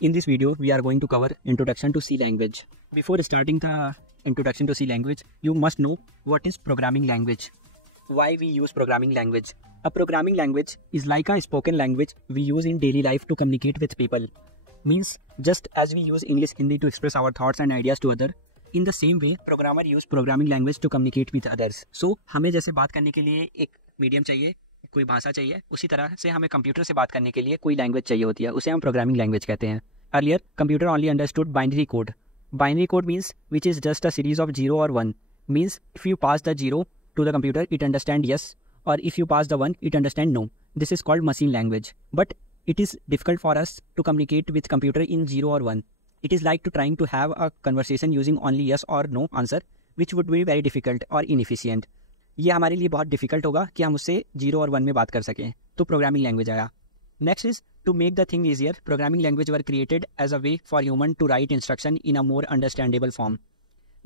In this video, we are going to cover Introduction to C language. Before starting the Introduction to C language, you must know what is programming language. Why we use programming language? A programming language is like a spoken language we use in daily life to communicate with people. Means just as we use English Hindi to express our thoughts and ideas to other, in the same way, programmer use programming language to communicate with others. So हमें जैसे बात करने के लिए एक medium चाहिए, कोई भाषा चाहिए, उसी तरह से हमें कंप्यूटर से बात करने के लिए कोई लैंग्वेज चाहिए होती है, उसे हम प्रोग्रामिंग लैंग्वेज कहते हैं. Earlier, computer only understood binary code. Binary code means which is just a series of 0 or 1. Means if you pass the 0 to the computer, it understands yes, or if you pass the 1, it understands no. This is called machine language. But it is difficult for us to communicate with computer in 0 or 1. It is like to trying to have a conversation using only yes or no answer, which would be very difficult or inefficient. ये हमारे लिए बहुत difficult होगा कि हम उससे 0 और 1 में बात कर सकें. तो प्रोग्रामिंग लैंग्वेज आया. Next is to make the thing easier, programming language were created as a way for human to write instruction in a more understandable form.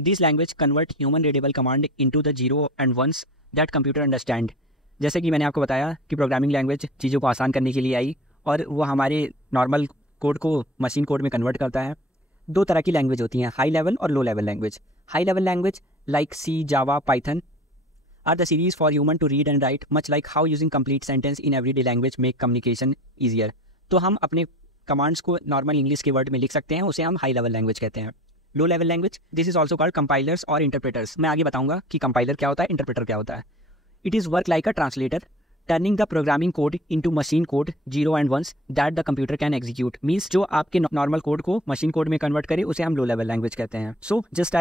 This language convert human readable command into the 0 and 1s that computer understand. जैसे कि मैंने आपको बताया कि programming language चीज़ों को आसान करने के लिए आई और वो हमारे नॉर्मल कोड को मशीन कोड में कन्वर्ट करता है. दो तरह की लैंग्वेज होती हैं, हाई लेवल और low level language. High level language like C, Java, Python are the series for human to read and write, much like how using complete sentence in everyday language make communication easier. तो हम अपने commands को normal English के word में लिख सकते हैं, उसे हम हाई लेवल लैंग्वेज कहते हैं. लो level language, this is also called compilers और इंटरप्रेटर्स. मैं आगे बताऊंगा कि कंपाइलर क्या होता है, इंटरप्रेटर क्या होता है. It is work like a translator, turning the programming code into machine code 0 and 1s that the computer can execute. Means जो आपके नॉर्मल कोड को मशीन कोड में कन्वर्ट करे उसे हम लो लेवल लैंग्वेज कहते हैं. So just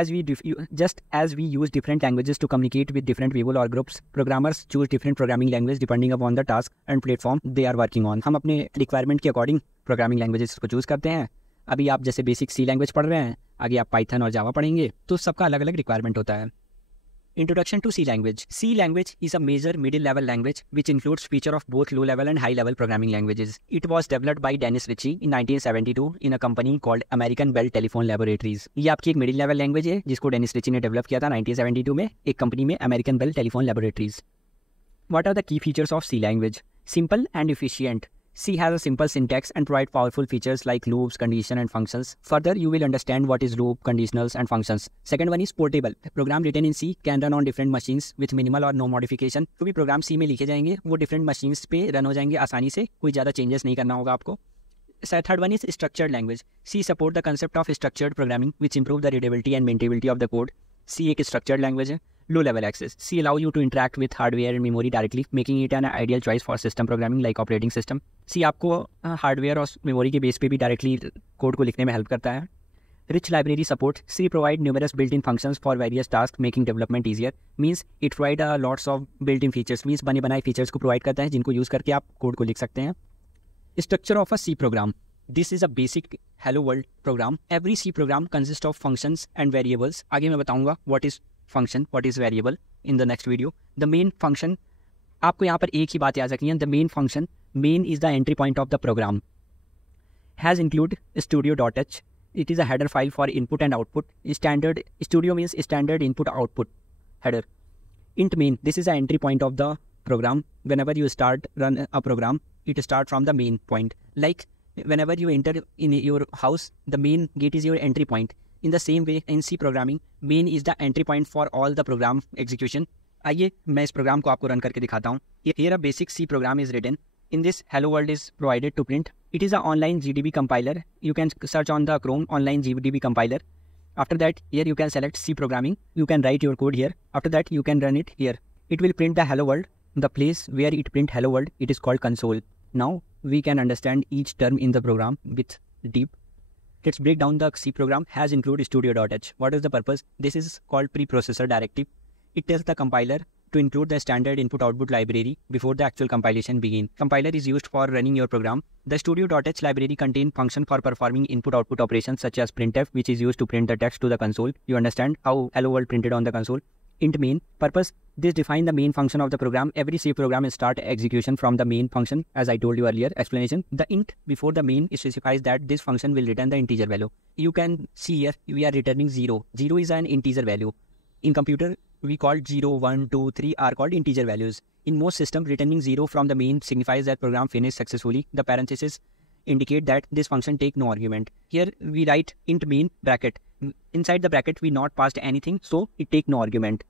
as we use different languages to communicate with different people और groups, programmers choose different programming language depending upon the task and platform they are working on. हम अपने requirement के according programming languages को choose करते हैं. अभी आप जैसे बेसिक सी लैंग्वेज पढ़ रहे हैं, आगे आप पाइथन और जावा पढ़ेंगे, तो सबका अलग अलग रिक्वायरमेंट होता है. Introduction to C language. C language is a major middle-level language which includes feature of both low-level and high-level programming languages. It was developed by Dennis Ritchie in 1972 in a company called American Bell Telephone Laboratories. ये आपकी एक middle level language है जिसको Dennis Ritchie ने develop किया था 1972 में एक कंपनी में, American Bell Telephone Laboratories. What are the key features of C language? Simple and efficient. C has a simple syntax and provide powerful features like loops, condition and functions. Further, you will understand what is loop, conditionals and functions. Second one is portable. Program written in C can run on different machines with minimal or no modification. जो भी programme C में लिखे जाएंगे वो different machines पे run हो जाएंगे आसानी से, कोई ज़्यादा चेंजेस नहीं करना होगा आपको. Third one is structured language. C support the concept of structured programming which improve the readability and maintainability of the code. C एक structured language है. Low level access. C allow you to interact with hardware and memory directly, making it an ideal choice for system programming like operating system. C आपको hardware और memory के base पे भी directly code को लिखने में help करता है. Rich library support. C provide numerous built-in functions for various tasks, making development easier. Means it provide lots of built-in features. Means बने बनाए features को provide करता है जिनको यूज़ करके आप कोड को लिख सकते हैं. Structure of a C program. This is a basic hello world program. Every C program consists of functions and variables. आगे मैं बताऊंगा what is function, what is variable in the next video. The main function, आपको यहाँ पर एक ही बात याद रखनी है. The main function, main is the entry point of the program. Has include studio.h. It is a header file for input and output. Standard studio means standard input output header. Int main, this is the entry point of the program. Whenever you run a program, it start from the main point. Like whenever you enter in your house, the main gate is your entry point. In the same way, in C programming, main is the entry point for all the program execution. आइए मैं इस programme को आपको run करके दिखाता हूँ. Here a basic C program is written. In this, hello world is provided to print. It is an online GDB compiler. You can search on the Chrome online GDB compiler. After that, here you can select C programming. You can write your code here. After that, you can run it here. It will print the hello world. The place where it print hello world, it is called console. Now we can understand each term in the program with deep. Let's break down the C program. Has include studio.h. What is the purpose? This is called preprocessor directive. It tells the compiler to include the standard input-output library before the actual compilation begins. Compiler is used for running your program. The studio.h library contains function for performing input-output operations such as printf, which is used to print the text to the console. You understand how hello world printed on the console. Int main purpose. This define the main function of the program. Every C program start execution from the main function. As I told you earlier, explanation. The int before the main specifies that this function will return the integer value. You can see here we are returning 0. 0 is an integer value. In computer, we called 0, 1, 2, 3 are called integer values. In most systems, returning 0 from the main signifies that program finished successfully. The parentheses indicate that this function take no argument. Here we write int main bracket. Inside the bracket we not passed anything, so it take no argument.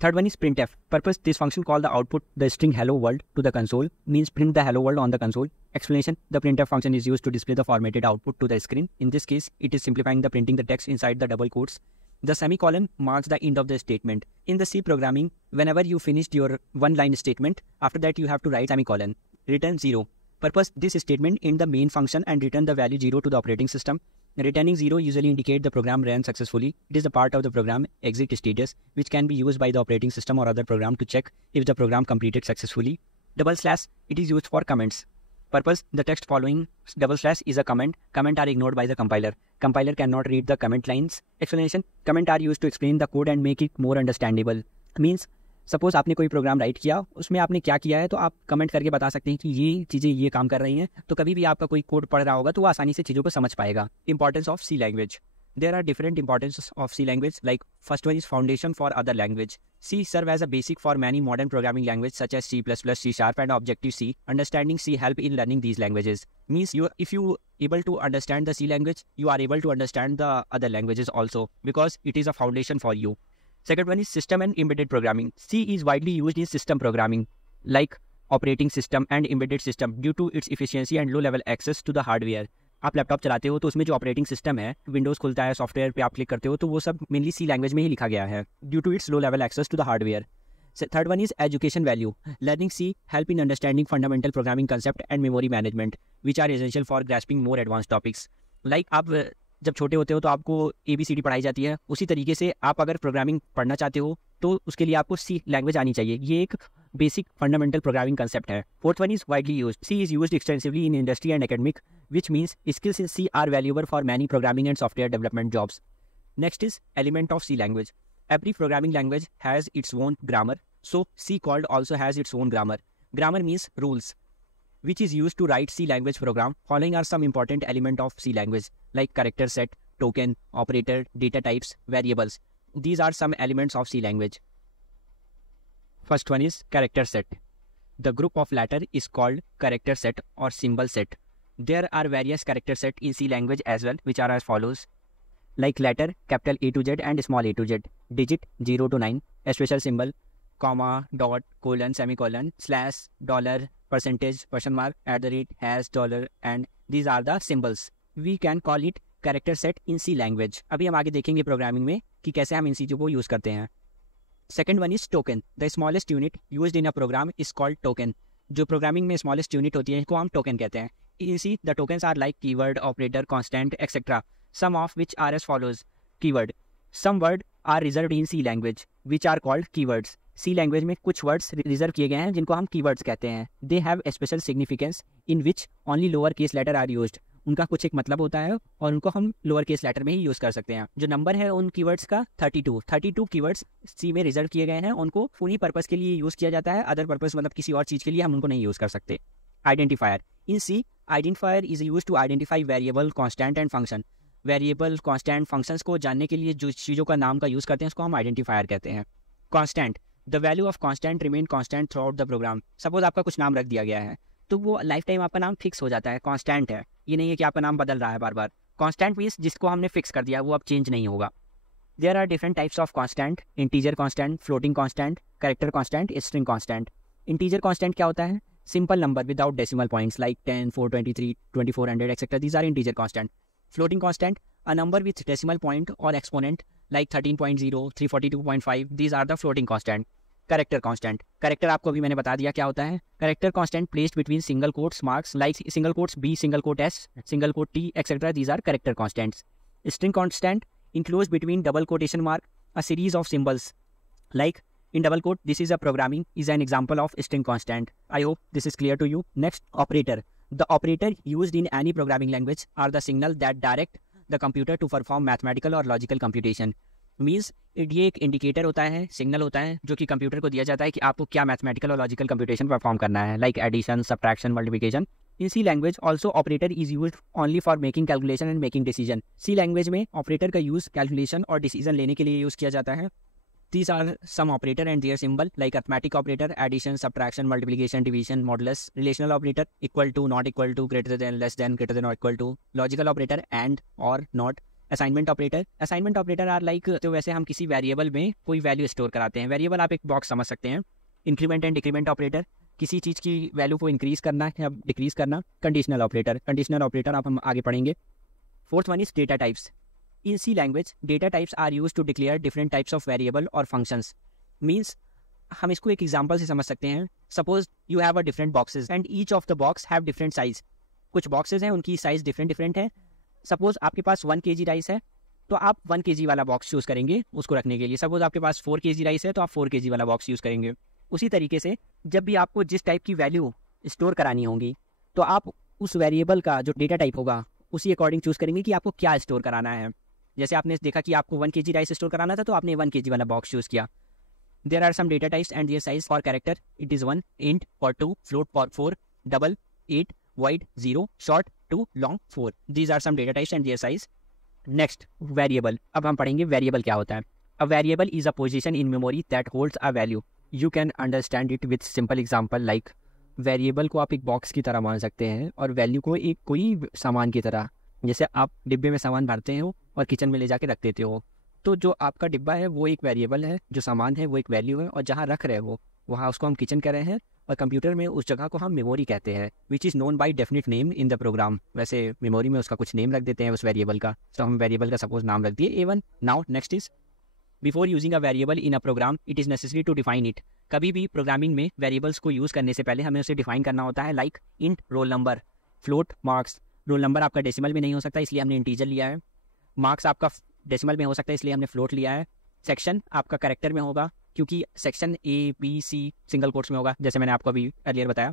Third one is printf. Purpose, this function call the output the string hello world to the console, means print the hello world on the console. Explanation, the printf function is used to display the formatted output to the screen. In this case, it is simplifying the printing the text inside the double quotes. The semicolon marks the end of the statement. In the C programming, whenever you finished your one-line statement, after that you have to write semicolon. Return 0. Purpose, this statement in the main function and return the value 0 to the operating system. Returning 0 usually indicate the program ran successfully. It is a part of the program exit status, which can be used by the operating system or other program to check if the program completed successfully. Double slash, it is used for comments. Purpose, the text following double slash is a comment. Comment are ignored by the compiler. Compiler cannot read the comment lines. Explanation, comment are used to explain the code and make it more understandable. Means, suppose आपने कोई programme right किया, उसमें आपने क्या किया है तो आप कमेंट करके बता सकते हैं कि ये चीज़ें ये काम कर रही हैं, तो कभी भी आपका कोई कोड पढ़ रहा होगा तो वो आसानी से चीज़ों को समझ पाएगा. Importance of C language. There are different importances of C language. Like first one is foundation for other language. C serve as a basic for many modern programming language such as C++, C Sharp and Objective-C. Understanding C help in learning these languages. Means if you able to understand the C language, you are able to understand the other languages also because it is a foundation for you. Second one is system and embedded programming. C is widely used in system programming like operating system and embedded system due to its efficiency and low level access to the hardware. आप laptop चलाते हो तो उसमें जो operating system है, Windows खुलता है, software पे आप क्लिक करते हो तो वो सब मेनली सी लैंग्वेज में ही लिखा गया है due to its low level access to the hardware. Third one is education value. Learning C help in understanding fundamental programming concept and memory management which are essential for grasping more advance topics. Like आप जब छोटे होते हो तो आपको ABCD पढ़ाई जाती है, उसी तरीके से आप अगर प्रोग्रामिंग पढ़ना चाहते हो तो उसके लिए आपको सी लैंग्वेज आनी चाहिए. ये एक बेसिक फंडामेंटल प्रोग्रामिंग कंसेप्ट है. Fourth one is widely used. C is used extensively in industry and academic which means skills in C are valuable for many programming and software development jobs. Next is element of C language. Every programming language has its own grammar, so C called also has its own grammar. Grammar means rules, which is used to write C language program. Following are some important element of C language like character set, token, operator, data types, variables. These are some elements of C language. First one is character set. The group of latter is called character set or symbol set. There are various character set in C language as well, which are as follows. Like letter, capital A to Z and small a to Z. Digit 0 to 9. A special symbol, comma, dot, colon, semicolon, slash, dollar, percentage, question mark, at the rate, hash, dollar, and these are the symbols. We can call it character set in C language. अभी हम आगे देखेंगे programming में कि कैसे हम इन चीज़ों को यूज़ करते हैं. Second one is token. The smallest unit used in a program is called token. जो प्रोग्रामिंग में स्मॉलेस्ट यूनिट होती है इसको हम टोकन कहते हैं. You see, the tokens are like keyword, operator, constant, etc. Some of which are as follows. Keyword. Some words are reserved in C language, which are called keywords. C language में कुछ words reserve किए गए हैं जिनको हम keywords कहते हैं. They have a special significance in which only lower case letter are used. उनका कुछ एक मतलब होता है और उनको हम लोअर केस लेटर में ही यूज़ कर सकते हैं. जो नंबर है उन कीवर्ड्स का 32 कीवर्ड्स सी में रिजर्व किए गए हैं. उनको उन्हीं पर्पस के लिए यूज़ किया जाता है. अदर पर्पस मतलब किसी और चीज़ के लिए हम उनको नहीं यूज़ कर सकते. Identifier. In C identifier is use to identify variable, constant and function. Variable, constant, functions को जानने के लिए जो चीज़ों का नाम का यूज़ करते हैं उसको हम आइडेंटिफायर कहते हैं. Constant. The value of constant remain constant throughout the program. Suppose आपका कुछ नाम रख दिया गया है तो वो लाइफ टाइम आपका नाम फिक्स हो जाता है, कांस्टेंट है. ये नहीं है कि आपका नाम बदल रहा है बार बार. कांस्टेंट मीन्स जिसको हमने फिक्स कर दिया वो अब चेंज नहीं होगा. There are different types of constant. Integer constant, floating constant, character constant, string constant. Integer constant क्या होता है? Simple number without decimal points like 10, 423, 2400, etc. These are integer constant. Floating constant, a number with decimal point or exponent like 13.0, 342.5. These are the floating constant. Character constant. Character आपको अभी मैंने बता दिया क्या होता है. Character constant placed between single quotes marks like single quotes B, single quote S, single quote T, etc. These are character constants. String constant enclosed between double quotation mark a series of symbols like in double quote, this is a programming is an example of string constant. I hope this is clear to you. Next, operator. The operator used in any programming language are the signal that direct the computer to perform mathematical or logical computation. Means ये एक indicator होता है, signal होता है जो कि computer को दिया जाता है कि आपको क्या मैथमेटिकल और लॉजिकल कंप्यूटेशन परफॉर्म करना है, like addition, subtraction, multiplication. In C language also operator is used only for making calculation and making decision. C language में operator का यूज़ कैलकुलेशन और डिसीजन लेने के लिए यूज़ किया जाता है. These are some operator and their symbol like arithmetic operator, addition, subtraction, multiplication, division, modulus, relational operator, equal to, not equal to, greater than, less than, greater than or equal to, logical operator, and, or, not, assignment operator. Assignment operator are like, तो वैसे हम किसी variable में कोई value store कराते हैं। Variable आप एक बॉक्स समझ सकते हैं। इंक्रीमेंट एंड डिक्रीमेंट ऑपरेटर, किसी चीज़ की वैल्यू को इंक्रीज करना या डिक्रीज करना। कंडीशनल ऑपरेटर, कंडीशनल ऑपरेटर आप हम आगे पढ़ेंगे। Fourth one is data types. In C language, data types are used to declare different types of variable or functions. Means हम इसको एक एग्जांपल से समझ सकते हैं। Suppose you have a different boxes and each of the box have different size. कुछ boxes हैं, उनकी size different है। Suppose आपके पास 1 kg राइस है, तो आप 1 kg वाला बॉक्स चूज करेंगे उसको रखने के लिए। सपोज आपके पास 4 kg राइस है, तो आप 4 kg वाला बॉक्स यूज करेंगे। उसी तरीके से जब भी आपको जिस टाइप की वैल्यू स्टोर करानी होगी, तो आप उस वेरिएबल का जो डेटा टाइप होगा उसी अकॉर्डिंग चूज करेंगे कि आपको क्या स्टोर कराना है। जैसे आपने देखा कि आपको 1 kg राइस स्टोर कराना था, तो आपने 1 kg वाला बॉक्स चूज किया। There are some data types and their size for character, it is 1, int for 2, float for 4, double 8, void 0, short 2, long 4। These are some data types and their size. Next, variable. अब हम पढ़ेंगे variable क्या होता है। A variable is a position in memory that holds a value. You can understand it with simple example like, variable को आप एक box की तरह मान सकते हैं और वैल्यू को एक कोई सामान की तरह। जैसे आप डिब्बे में सामान भरते हो और किचन में ले जाके रख देते हो, तो जो आपका डिब्बा है वो एक वेरिएबल है, जो सामान है वो एक वैल्यू है, और जहाँ रख रहे हो वहाँ उसको हम किचन कह रहे हैं, और कंप्यूटर में उस जगह को हम मेमोरी कहते हैं, which is known by definite name in the program. वैसे मेमोरी में उसका कुछ नेम रख देते हैं उस वेरिएबल का, तो हम वेरिएबल का सपोज नाम रख दिए A1। Now next is, before using a variable in a program it is necessary to define it. कभी भी प्रोग्रामिंग में वेरिएबल्स को यूज़ करने से पहले हमें उसे डिफाइन करना होता है, like int roll number, float marks. Roll number आपका डेसिमल में नहीं हो सकता, इसलिए हमने इंटीजर लिया है। मार्क्स आपका डेसिमल में हो सकता है, इसलिए हमने फ्लोट लिया है। सेक्शन आपका कैरेक्टर में होगा, क्योंकि सेक्शन A-B-C सिंगल कोट्स में होगा, जैसे मैंने आपको अभी अर्लियर बताया।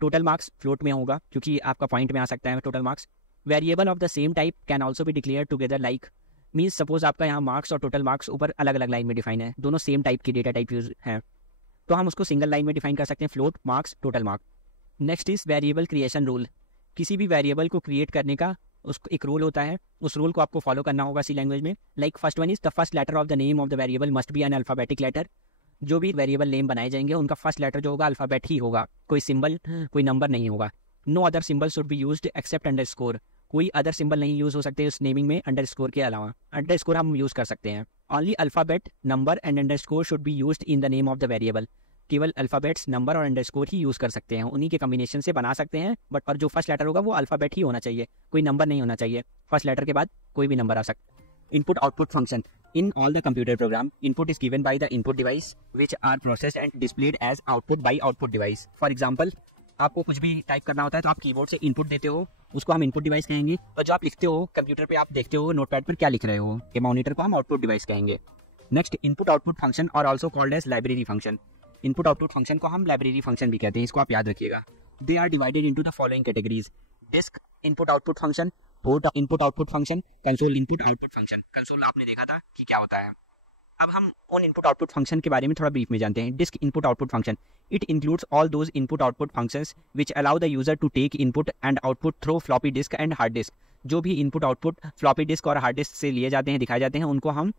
टोटल मार्क्स फ्लोट में होगा, क्योंकि आपका पॉइंट में आ सकता है total marks. Variable of the same type can also be declare together, like means suppose आपका यहाँ मार्क्स और टोटल मार्क्स ऊपर अलग अलग लाइन में डिफाइन है, दोनों सेम टाइप की डेटा टाइप यूज हैं, तो हम उसको सिंगल लाइन में डिफाइन कर सकते हैं, float marks total marks. Next is variable creation rule. किसी भी वेरिएबल को क्रिएट करने का उसको एक रूल होता है, उस रूल को आपको फॉलो करना होगा सी लैंग्वेज में। Like first one is, the first letter of the name of the variable must be an alphabetic letter. जो भी वेरिएबल नेम बनाए जाएंगे उनका फर्स्ट लेटर जो होगा अल्फाबेट ही होगा, कोई सिंबल कोई नंबर नहीं होगा। No other symbol should be used except underscore. कोई अदर सिंबल नहीं यूज हो सकते उस नेमिंग में अंडरस्कोर के अलावा। अंडरस्कोर हम यूज कर सकते हैं। Only alphabet, number and underscore should be used in the name of the variable. केवल अल्फाबेट्स, नंबर और अंडरस्कोर ही यूज कर सकते हैं, उन्हीं के कॉम्बिनेशन से बना सकते हैं, बट और जो फर्स्ट लेटर होगा वो अल्फाबेट ही होना चाहिए, कोई नंबर नहीं होना चाहिए। फर्स्ट लेटर के बाद कोई भी नंबर आ सकता है। Input output function. In all the computer program, input is given by the input device, which are processed and displayed as output by output device. For example, आपको कुछ भी टाइप करना होता है तो आप कीबोर्ड से इनपुट देते हो, उसको हम इनपुट डिवाइस कहेंगे, और जो आप लिखते हो कंप्यूटर पे आप देखते हो नोटपैड पर क्या लिख रहे हो, के मॉनिटर को हम आउटपुट डिवाइस कहेंगे। नेक्स्ट, इनपुट आउटपुट फंक्शन और also called as library function. Input output function को हम लाइब्रेरी फंक्शन भी कहते हैं, इसको आप याद रखिएगा। They are divided into the following categories: disk input output function, port input output function, console input output function. Console आपने देखा था कि क्या होता है। अब हम उन इनपुट आउटपुट फंक्शन के बारे में थोड़ा ब्रीफ में जानते हैं। Disk input output function, it includes all those input output functions which allow the user to take input and output through floppy disk and hard disk. जो भी इनपुट आउटपुट फ्लॉपी डिस्क और hard disk से लिए जाते हैं, दिखाए जाते हैं, उनको हम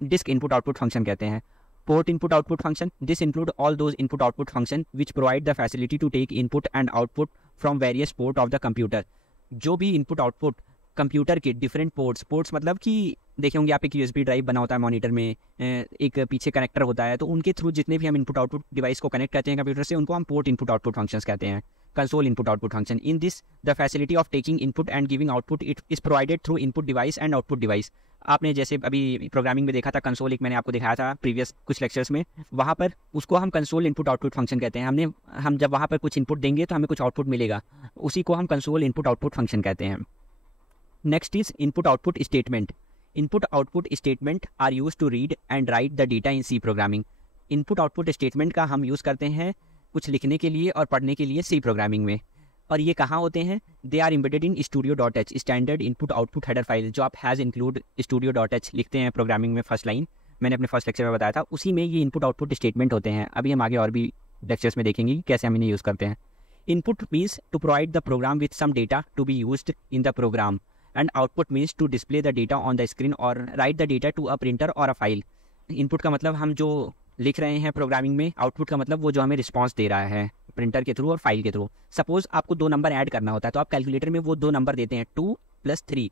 डिस्क इनपुट आउटपुट फंक्शन कहते हैं। Port input output function, this include all those input output function which provide the facility to take input and output from various port of the computer. जो भी इनपुट आउटपुट कंप्यूटर के different ports मतलब कि देखे होंगे आप, एक USB drive बना होता है मॉनिटर में, एक पीछे कनेक्टर होता है, तो उनके थ्रू जितने भी हम इनपुट आउटपुट डिवाइस को कनेक्ट करते हैं कंप्यूटर से, उनको हम पोर्ट इनपुट आउटपुट फंक्शंस कहते हैं। Console input output function, in this the facility of taking input and giving output it is provided through input device and output device. आपने जैसे अभी प्रोग्रामिंग में देखा था कंसोल, एक मैंने आपको दिखाया था प्रीवियस कुछ लेक्चर्स में, वहाँ पर उसको हम कंसोल इनपुट आउटपुट फंक्शन कहते हैं। हम जब वहाँ पर कुछ इनपुट देंगे तो हमें कुछ आउटपुट मिलेगा, उसी को हम कंसोल इनपुट आउटपुट फंक्शन कहते हैं। Next is input output statement. Input output statement are use to read and write the data in C programming. Input output statement का हम यूज़ करते हैं कुछ लिखने के लिए और पढ़ने के लिए सी प्रोग्रामिंग में। और ये कहाँ होते हैं? They are embedded in studio.h, standard input output header file, जो आप हैज़ इंक्लूड studio.h लिखते हैं प्रोग्रामिंग में फर्स्ट लाइन, मैंने अपने फर्स्ट लेक्चर में बताया था, उसी में ये इनपुट आउटपुट स्टेटमेंट होते हैं। अभी हम आगे और भी लेक्चर्स में देखेंगे कि कैसे हम इन्हें यूज़ करते हैं। Input means to provide the program with some data to be used in the program, and output means to display the data on the screen or write the data to a printer or a file. Input का मतलब हम जो लिख रहे हैं programming में, output का मतलब वो जो हमें रिस्पॉन्स दे रहा है प्रिंटर के थ्रू और फाइल के थ्रू। सपोज आपको 2 नंबर ऐड करना होता है तो आप कैलकुलेटर में वो 2 नंबर देते हैं 2 + 3,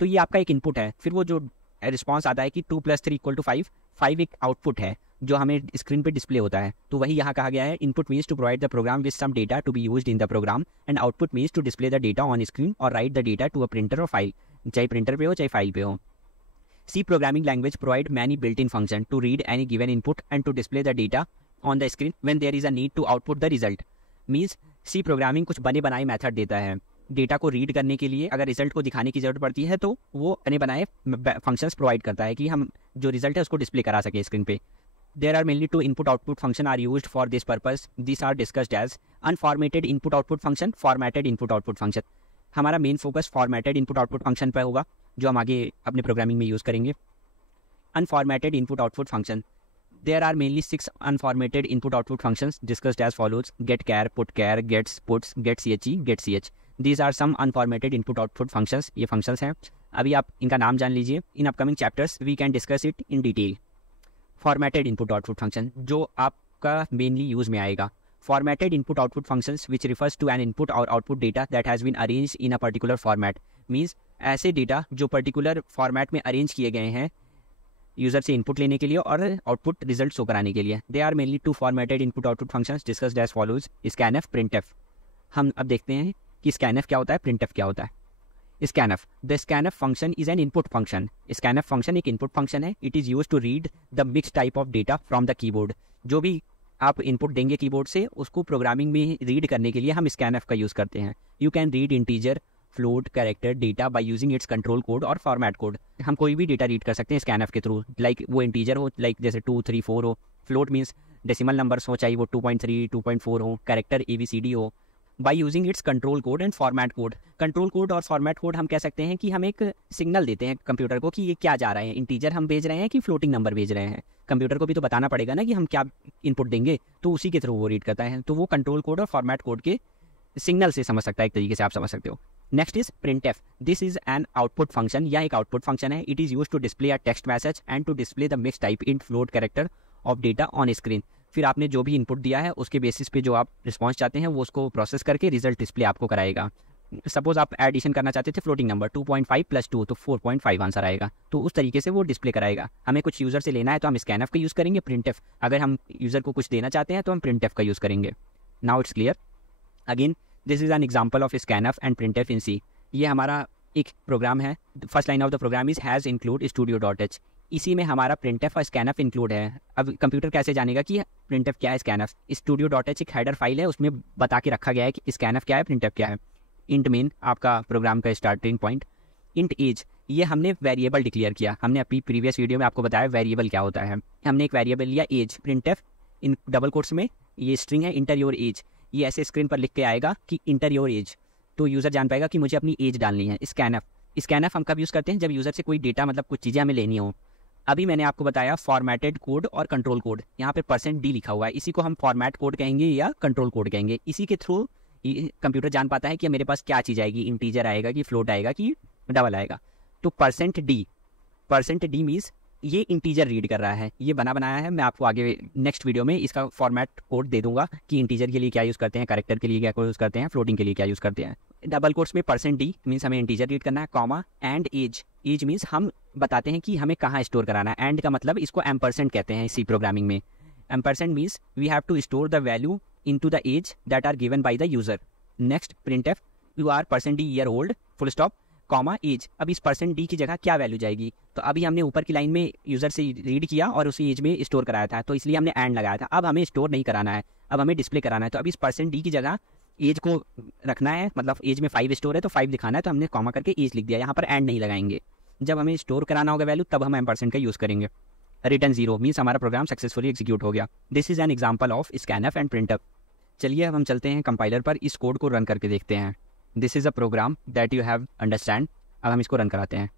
तो ये आपका एक इनपुट है। फिर वो जो रिस्पॉन्स आता है कि 2 + 3 = 5, 5 एक आउटपुट है जो हमें स्क्रीन पे डिस्प्ले होता है। तो वही यहाँ कहा गया है, input means to provide the program with some data to be used in the program, and output means to display the data on screen और write the data to a printer और फाइल, चाहे printer पे हो चाहे file पे हो। C programming language provide many built-in functions to read any given input and to display the data on the screen when there is a need to output the result. Means C programming कुछ बने बनाए method देता है data को read करने के लिए। अगर रिजल्ट को दिखाने की जरूरत पड़ती है तो वो बने बनाए फंक्शंस प्रोवाइड करता है कि हम जो रिजल्ट है उसको डिस्प्ले करा सके स्क्रीन पे। There are mainly 2 input-output function are used for this purpose. These are discussed as unformatted input-output function, formatted input-output function. हमारा main focus formatted input output function पर होगा जो हम आगे अपने प्रोग्रामिंग में यूज़ करेंगे। Unformatted input output function, there are mainly 6 unformatted input output functions discussed as follows: get char, put char, gets, puts, गेट चे, get ch। These are some unformatted input output functions. ये functions हैं, अभी आप इनका नाम जान लीजिए। In upcoming chapters we can discuss it in detail. Formatted input output function जो आपका मेनली यूज़ में आएगा। Formatted input-output functions which refers to an input or output data that has been arranged in a particular format, means ऐसे data जो particular format में arrange किए गए हैं यूज़र से इनपुट लेने के लिए और आउटपुट रिजल्ट शो कराने के लिए। They are mainly 2 formatted input output functions discussed as follows: scanf, printf। हम अब देखते हैं कि scanf क्या होता है, printf क्या होता है। scanf, the scanf function is an input function। scanf function एक इनपुट फंक्शन है। It is use to read the mix type of data from the keyboard. जो भी आप इनपुट देंगे कीबोर्ड से उसको प्रोग्रामिंग में रीड करने के लिए हम scanf का यूज़ करते हैं। You can read integer, float, character data by using its control code और फॉर्मेट कोड। हम कोई भी डेटा रीड कर सकते हैं scanf के थ्रू, लाइक वो इंटीजर हो, लाइक जैसे 2, 3, 4 हो, फ्लोट मीन्स डेसिमल नंबर्स हो, चाहे वो 2.3, 2.4 हो, कैरेक्टर ABCD हो, by using its control code and format code. Control code और फॉर्मेट कोड हम कह सकते हैं कि हम एक सिग्नल देते हैं कंप्यूटर को कि ये क्या जा रहा है, इंटीजर हम भेज रहे हैं कि फ्लोटिंग नंबर भेज रहे हैं। कंप्यूटर को भी तो बताना पड़ेगा ना कि हम क्या इनपुट देंगे, तो उसी के थ्रू वो रीड करता है। तो वो कंट्रोल कोड और फॉर्मेट कोड के सिग्नल से समझ सकता है, एक तरीके से आप समझ सकते हो। Next is printf। This is an output function, या एक आउटपुट फंक्शन है। It is use to display a text message and to display the mix type in float character of data on screen. फिर आपने जो भी input दिया है उसके बेसिस पे जो आप रिस्पॉन्स चाहते हैं वो उसको प्रोसेस करके रिजल्ट डिस्प्ले आपको कराएगा। सपोज आप एडिशन करना चाहते थे फ्लोटिंग नंबर 2.5 + 2 तो 4.5 आंसर आएगा, तो उस तरीके से वो डिस्प्ले कराएगा। हमें कुछ यूज़र से लेना है तो हम scanf का यूज़ करेंगे। printf, अगर हम यूज़र को कुछ देना चाहते हैं तो हम printf का यूज़ करेंगे। Now it's clear. Again this is an example of scanf and printf in C। ये हमारा एक प्रोग्राम है। First line of the program is hash include studio.h। इसी में हमारा printf और scanf इंक्लूड है। अब कंप्यूटर कैसे जानेगा कि printf क्या है, scanf? studio.h एक हेडर फाइल है, उसमें बता के रखा गया है कि scanf क्या है, printf क्या है। इंट मेन आपका प्रोग्राम का स्टार्टिंग पॉइंट। इंट एज, ये हमने वेरिएबल डिक्लेयर किया। हमने अपनी प्रीवियस वीडियो में आपको बताया वेरिएबल क्या होता है। हमने एक वेरिएबल लिया age. printf in double quotes में ये स्ट्रिंग है इंटर योर एज। ये ऐसे स्क्रीन पर लिख के आएगा कि इंटर योर एज, तो यूज़र जान पाएगा कि मुझे अपनी एज डालनी है। scanf हम कब यूज़ करते हैं, जब यूज़र से कोई डेटा मतलब कुछ चीज़ें हमें लेनी हो। अभी मैंने आपको बताया फॉर्मेटेड कोड और कंट्रोल कोड। यहाँ पे %d लिखा हुआ है, इसी को हम फॉर्मेट कोड कहेंगे या कंट्रोल कोड कहेंगे। इसी के थ्रू कंप्यूटर जान पाता है कि मेरे पास क्या चीज़ आएगी, इंटीजर आएगा कि फ्लोट आएगा कि डबल आएगा। तो %d मीन्स ये इंटीजर रीड कर रहा है। ये बनाया है, मैं आपको आगे नेक्स्ट वीडियो में इसका फॉर्मेट कोड दे दूंगा कि इंटीजर के लिए क्या यूज़ करते हैं, कैरेक्टर के लिए क्या यूज़ करते हैं, फ्लोटिंग के लिए क्या यूज़ करते हैं। डबल कोट्स में %d मीन्स हमें इंटीजर रीड करना है, कॉमा एंड एज मीन्स हम बताते हैं कि हमें कहाँ स्टोर कराना है। एंड का मतलब इसको एम्परसेंड कहते हैं सी प्रोग्रामिंग में। Ampersand means we have to store the value into the age that are given by the user. Next printf, you are %d year old full stop comma age। अब इस %d की जगह क्या value जाएगी, तो अभी हमने ऊपर की लाइन में यूज़र से रीड किया और उसी एज में स्टोर कराया था, तो इसलिए हमने एंड लगाया था। अब हमें स्टोर नहीं कराना है, अब हमें डिस्प्ले कराना है। तो अब इस %d की जगह एज को रखना है, मतलब एज में 5 स्टोर है तो 5 दिखाना है, तो हमने कॉमा करके एज लिख दिया। यहाँ पर एंड नहीं लगाएंगे। जब हमें स्टोर कराना होगा वैल्यू तब हम एम्परसेंड का यूज़ करेंगे। रिटर्न 0 मीन्स हमारा प्रोग्राम सक्सेसफुली एग्जीक्यूट हो गया। This is an example of scanf and printf। चलिए अब हम चलते हैं कंपाइलर पर, इस कोड को रन करके देखते हैं। This is a program that you have understand. अब हम इसको रन कराते हैं।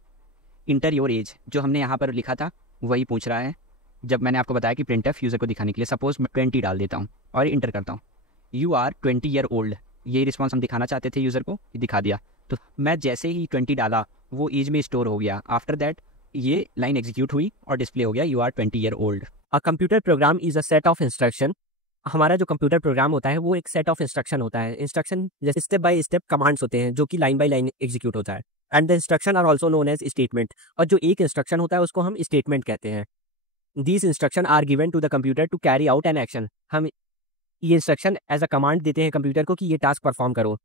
इंटर योर एज जो हमने यहाँ पर लिखा था वही पूछ रहा है। जब मैंने आपको बताया कि printf यूज़र को दिखाने के लिए, सपोज मैं 20 डाल देता हूँ और इंटर करता हूँ। यू आर 20 ईयर ओल्ड, ये रिस्पॉन्स हम दिखाना चाहते थे यूज़र को, दिखा दिया। तो मैं जैसे ही 20 डाला वो एज में स्टोर हो गया। आफ्टर दैट ये लाइन एग्जीक्यूट हुई और डिस्प्ले हो गया you are 20 year old. A computer program is a set of instruction. हमारा जो कंप्यूटर प्रोग्राम होता है वो एक सेट ऑफ इंस्ट्रक्शन होता है। इंस्ट्रक्शन जैसे स्टेप बाय स्टेप कमांड्स होते हैं जो कि लाइन बाय लाइन एग्जीक्यूट होता है। And the instruction are also known as statement. और जो एक इंस्ट्रक्शन होता है उसको हम स्टेटमेंट कहते हैं। These instruction are given to the computer to carry out an action. हम ये इंस्ट्रक्शन एज अ कमांड देते हैं कंप्यूटर को कि ये टास्क परफॉर्म करो।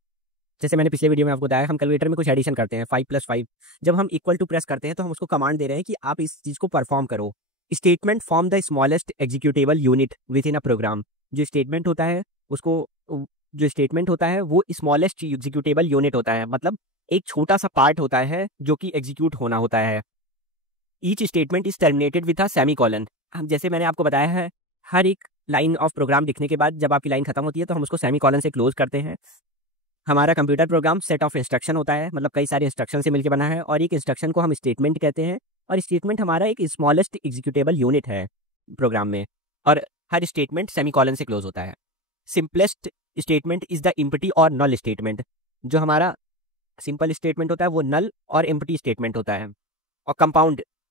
जैसे मैंने पिछले वीडियो में आपको बताया, हम कैलकुलेटर में कुछ एडिशन करते हैं 5 + 5। जब हम इक्वल टू प्रेस करते हैं तो हम उसको कमांड दे रहे हैं कि आप इस चीज़ को परफॉर्म करो। Statement form the smallest executable unit within a program. जो स्टेटमेंट होता है वो स्मॉलेस्ट एग्जीक्यूटेबल यूनिट होता है, मतलब एक छोटा सा पार्ट होता है जो कि एग्जीक्यूट होना होता है। Each statement is terminated with a semicolon. हम जैसे मैंने आपको बताया है, हर एक लाइन ऑफ प्रोग्राम लिखने के बाद जब आपकी लाइन खत्म होती है तो हम उसको सेमीकोलन से क्लोज करते हैं। हमारा computer program set of instruction होता है, मतलब कई सारे इंस्ट्रक्शन से मिलकर बना है, और एक इंस्ट्रक्शन को हम स्टेटमेंट कहते हैं। और स्टेटमेंट हमारा एक स्मॉलेस्ट एग्जीक्यूटेबल यूनिट है प्रोग्राम में, और हर स्टेटमेंट सेमीकोलन से क्लोज होता है। Simplest statement is the empty और नल स्टेटमेंट। जो हमारा सिंपल स्टेटमेंट होता है वो नल और एम्प्टी स्टेटमेंट होता है। और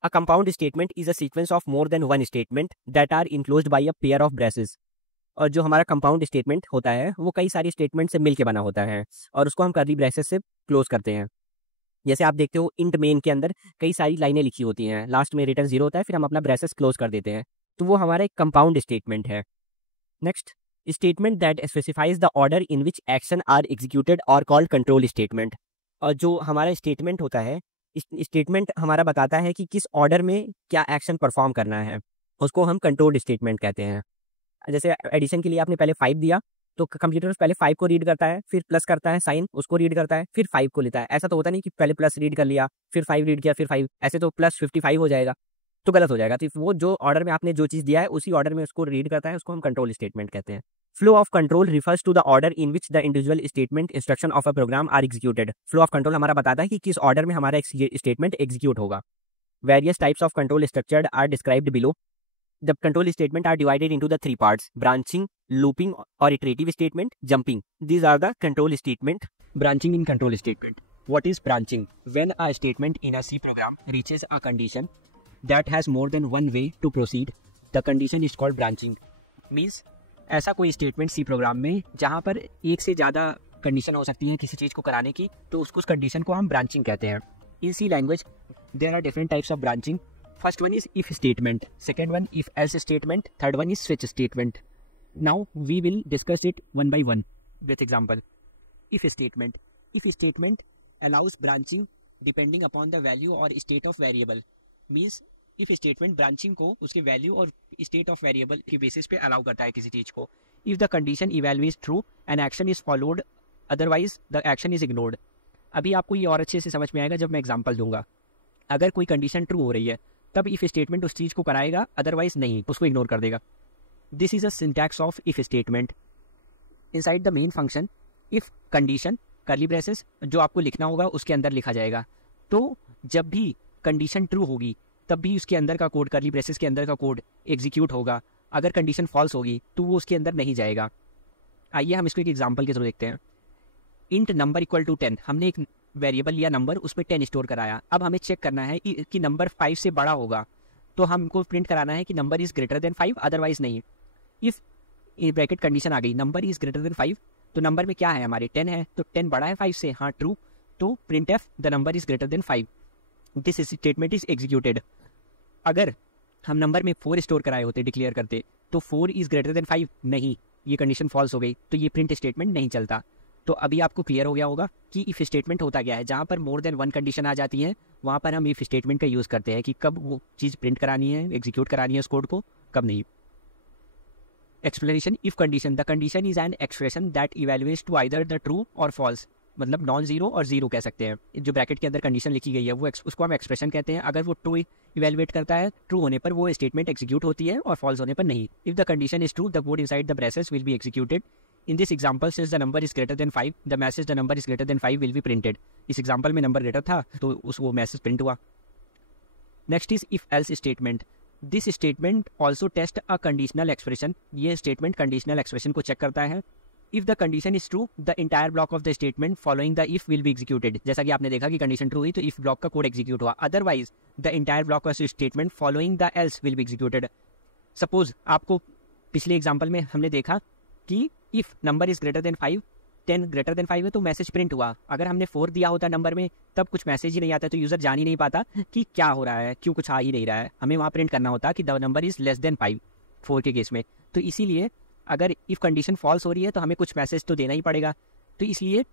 a compound statement is a sequence of more than one statement that are enclosed by a pair of braces. और जो हमारा कंपाउंड स्टेटमेंट होता है वो कई सारी स्टेटमेंट से मिलके बना होता है, और उसको हम कर्ली ब्रेसेस से क्लोज करते हैं। जैसे आप देखते हो इंट मेन के अंदर कई सारी लाइनें लिखी होती हैं, लास्ट में रिटर्न 0 होता है, फिर हम अपना ब्रेसेस क्लोज कर देते हैं, तो वो हमारा एक कंपाउंड स्टेटमेंट है। Next, statement that specifies the order in which action are executed are called control statement. और जो हमारा स्टेटमेंट होता है, स्टेटमेंट हमारा बताता है कि किस ऑर्डर में क्या एक्शन परफॉर्म करना है, उसको हम कंट्रोल स्टेटमेंट कहते हैं। जैसे एडिशन के लिए आपने पहले 5 दिया, तो कंप्यूटर पहले 5 को रीड करता है, फिर प्लस करता है साइन, उसको रीड करता है, फिर 5 को लेता है। ऐसा तो होता नहीं कि पहले प्लस रीड कर लिया, फिर 5 रीड किया, फिर 5, ऐसे तो प्लस 55 हो जाएगा, तो गलत हो जाएगा। तो वो जो ऑर्डर में आपने जो चीज़ दिया है उसी ऑर्डर में उसको रीड करता है, उसको हम कंट्रोल स्टेटमेंट कहते हैं। Flow of control refers to the order in which the individual statement instruction of a program are executed. Flow of control हमारा बताता है कि किस ऑर्डर में हमारा स्टेटमेंट एग्जीक्यूट होगा। Various types of control structured are described below. The control statement are divided into the 3 parts: branching, looping or iterative statement, jumping. These are the control statement. Branching in control statement. What is branching? When a statement in a C program reaches a condition that has more than one way to proceed, the condition is called branching. Means ऐसा कोई statement C program में जहाँ पर एक से ज़्यादा condition हो सकती है किसी चीज़ को कराने की, तो उस कंडीशन को हम ब्रांचिंग कहते हैं। In C language there are different types of branching. First one is if statement, second one if else statement, third one is switch statement. Now we will discuss it one by one with example. If statement allows branching depending upon the value or state of variable. Means if statement branching को उसके value और state of variable के basis पे allow करता है किसी चीज को. If the condition evaluates true, an action is followed, otherwise the action is ignored. अभी आपको ये और अच्छे से समझ में आएगा जब मैं एग्जाम्पल दूंगा. अगर कोई कंडीशन ट्रू हो रही है तब इफ स्टेटमेंट उस चीज को कराएगा, अदरवाइज नहीं, उसको इग्नोर कर देगा. This is a syntax of if statement. Inside the main function if condition curly braces जो आपको लिखना होगा उसके अंदर लिखा जाएगा. तो जब भी कंडीशन ट्रू होगी तब भी उसके अंदर का कोड, कर्ली ब्रेसेस के अंदर का कोड एग्जीक्यूट होगा. अगर कंडीशन फॉल्स होगी तो वो उसके अंदर नहीं जाएगा. आइए हम इसको एक एग्जाम्पल के थ्रू देखते हैं. Int number equal to 10. हमने एक वेरिएबल लिया नंबर, उस पर 10 स्टोर कराया. अब हमें चेक करना है कि नंबर 5 से बड़ा होगा, तो हमको प्रिंट कराना है कि number is greater than 5, otherwise नहीं. इफ ब्रैकेट कंडीशन आ गई नंबर इज ग्रेटर देन 5, तो नंबर में क्या है हमारे 10 है, तो 10 बड़ा है 5 से, हाँ ट्रू, तो print F the number is greater than 5. This statement is executed. अगर हम नंबर में 4 स्टोर कराए होते डिक्लेयर करते, तो 4 इज ग्रेटर देन 5 नहीं, ये कंडीशन फॉल्स हो गई, तो ये प्रिंट स्टेटमेंट नहीं चलता. तो अभी आपको क्लियर हो गया होगा कि इफ स्टेटमेंट होता क्या है. जहाँ पर मोर देन वन कंडीशन आ जाती है वहाँ पर हम इफ स्टेटमेंट का यूज़ करते हैं कि कब वो चीज़ प्रिंट करानी है, एग्जीक्यूट करानी है उस कोड को, कब नहीं. Explanation. If condition, the condition is an expression that evaluates to either the true और फॉल्स. मतलब नॉन जीरो और जीरो कह सकते हैं. जो ब्रैकेट के अंदर कंडीशन लिखी गई है वो उसको हम एक्सप्रेशन कहते हैं. अगर वो ट्रू इवेलुएट करता है, ट्रू होने पर वो स्टेटमेंट एग्जीक्यूट होती है और फॉल्स होने पर नहीं. If the condition is true, the code inside the braces will be executed. In this example, since the number is greater than 5, the message the number is greater than 5 will be printed. इस example में number greater था तो वो message print हुआ. Next is if else statement. This statement also test a conditional expression. ये statement conditional expression को check करता है. If the condition is true the entire block of the statement following the if will be executed. जैसा कि आपने देखा कि condition true हुई तो इफ ब्लॉक का कोड एग्जीक्यूट हुआ, otherwise the entire block of statement following the L's will be executed. Suppose आपको पिछले एग्जाम्पल में हमने देखा कि if number is greater than 5, 10 greater than 5 है तो मैसेज प्रिंट हुआ। अगर हमने 4 दिया होता नंबर में तब कुछ मैसेज ही नहीं आता, तो यूजर जान ही नहीं पाता कि क्या हो रहा है, क्यों कुछ आ ही नहीं रहा है। हमें वहाँ प्रिंट करना होता कि the number is less than 5 4 के केस में। तो इसीलिए अगर इफ कंडीशन फॉल्स हो रही है तो हमें कुछ मैसेज तो देना ही पड़ेगा, तो इसलिए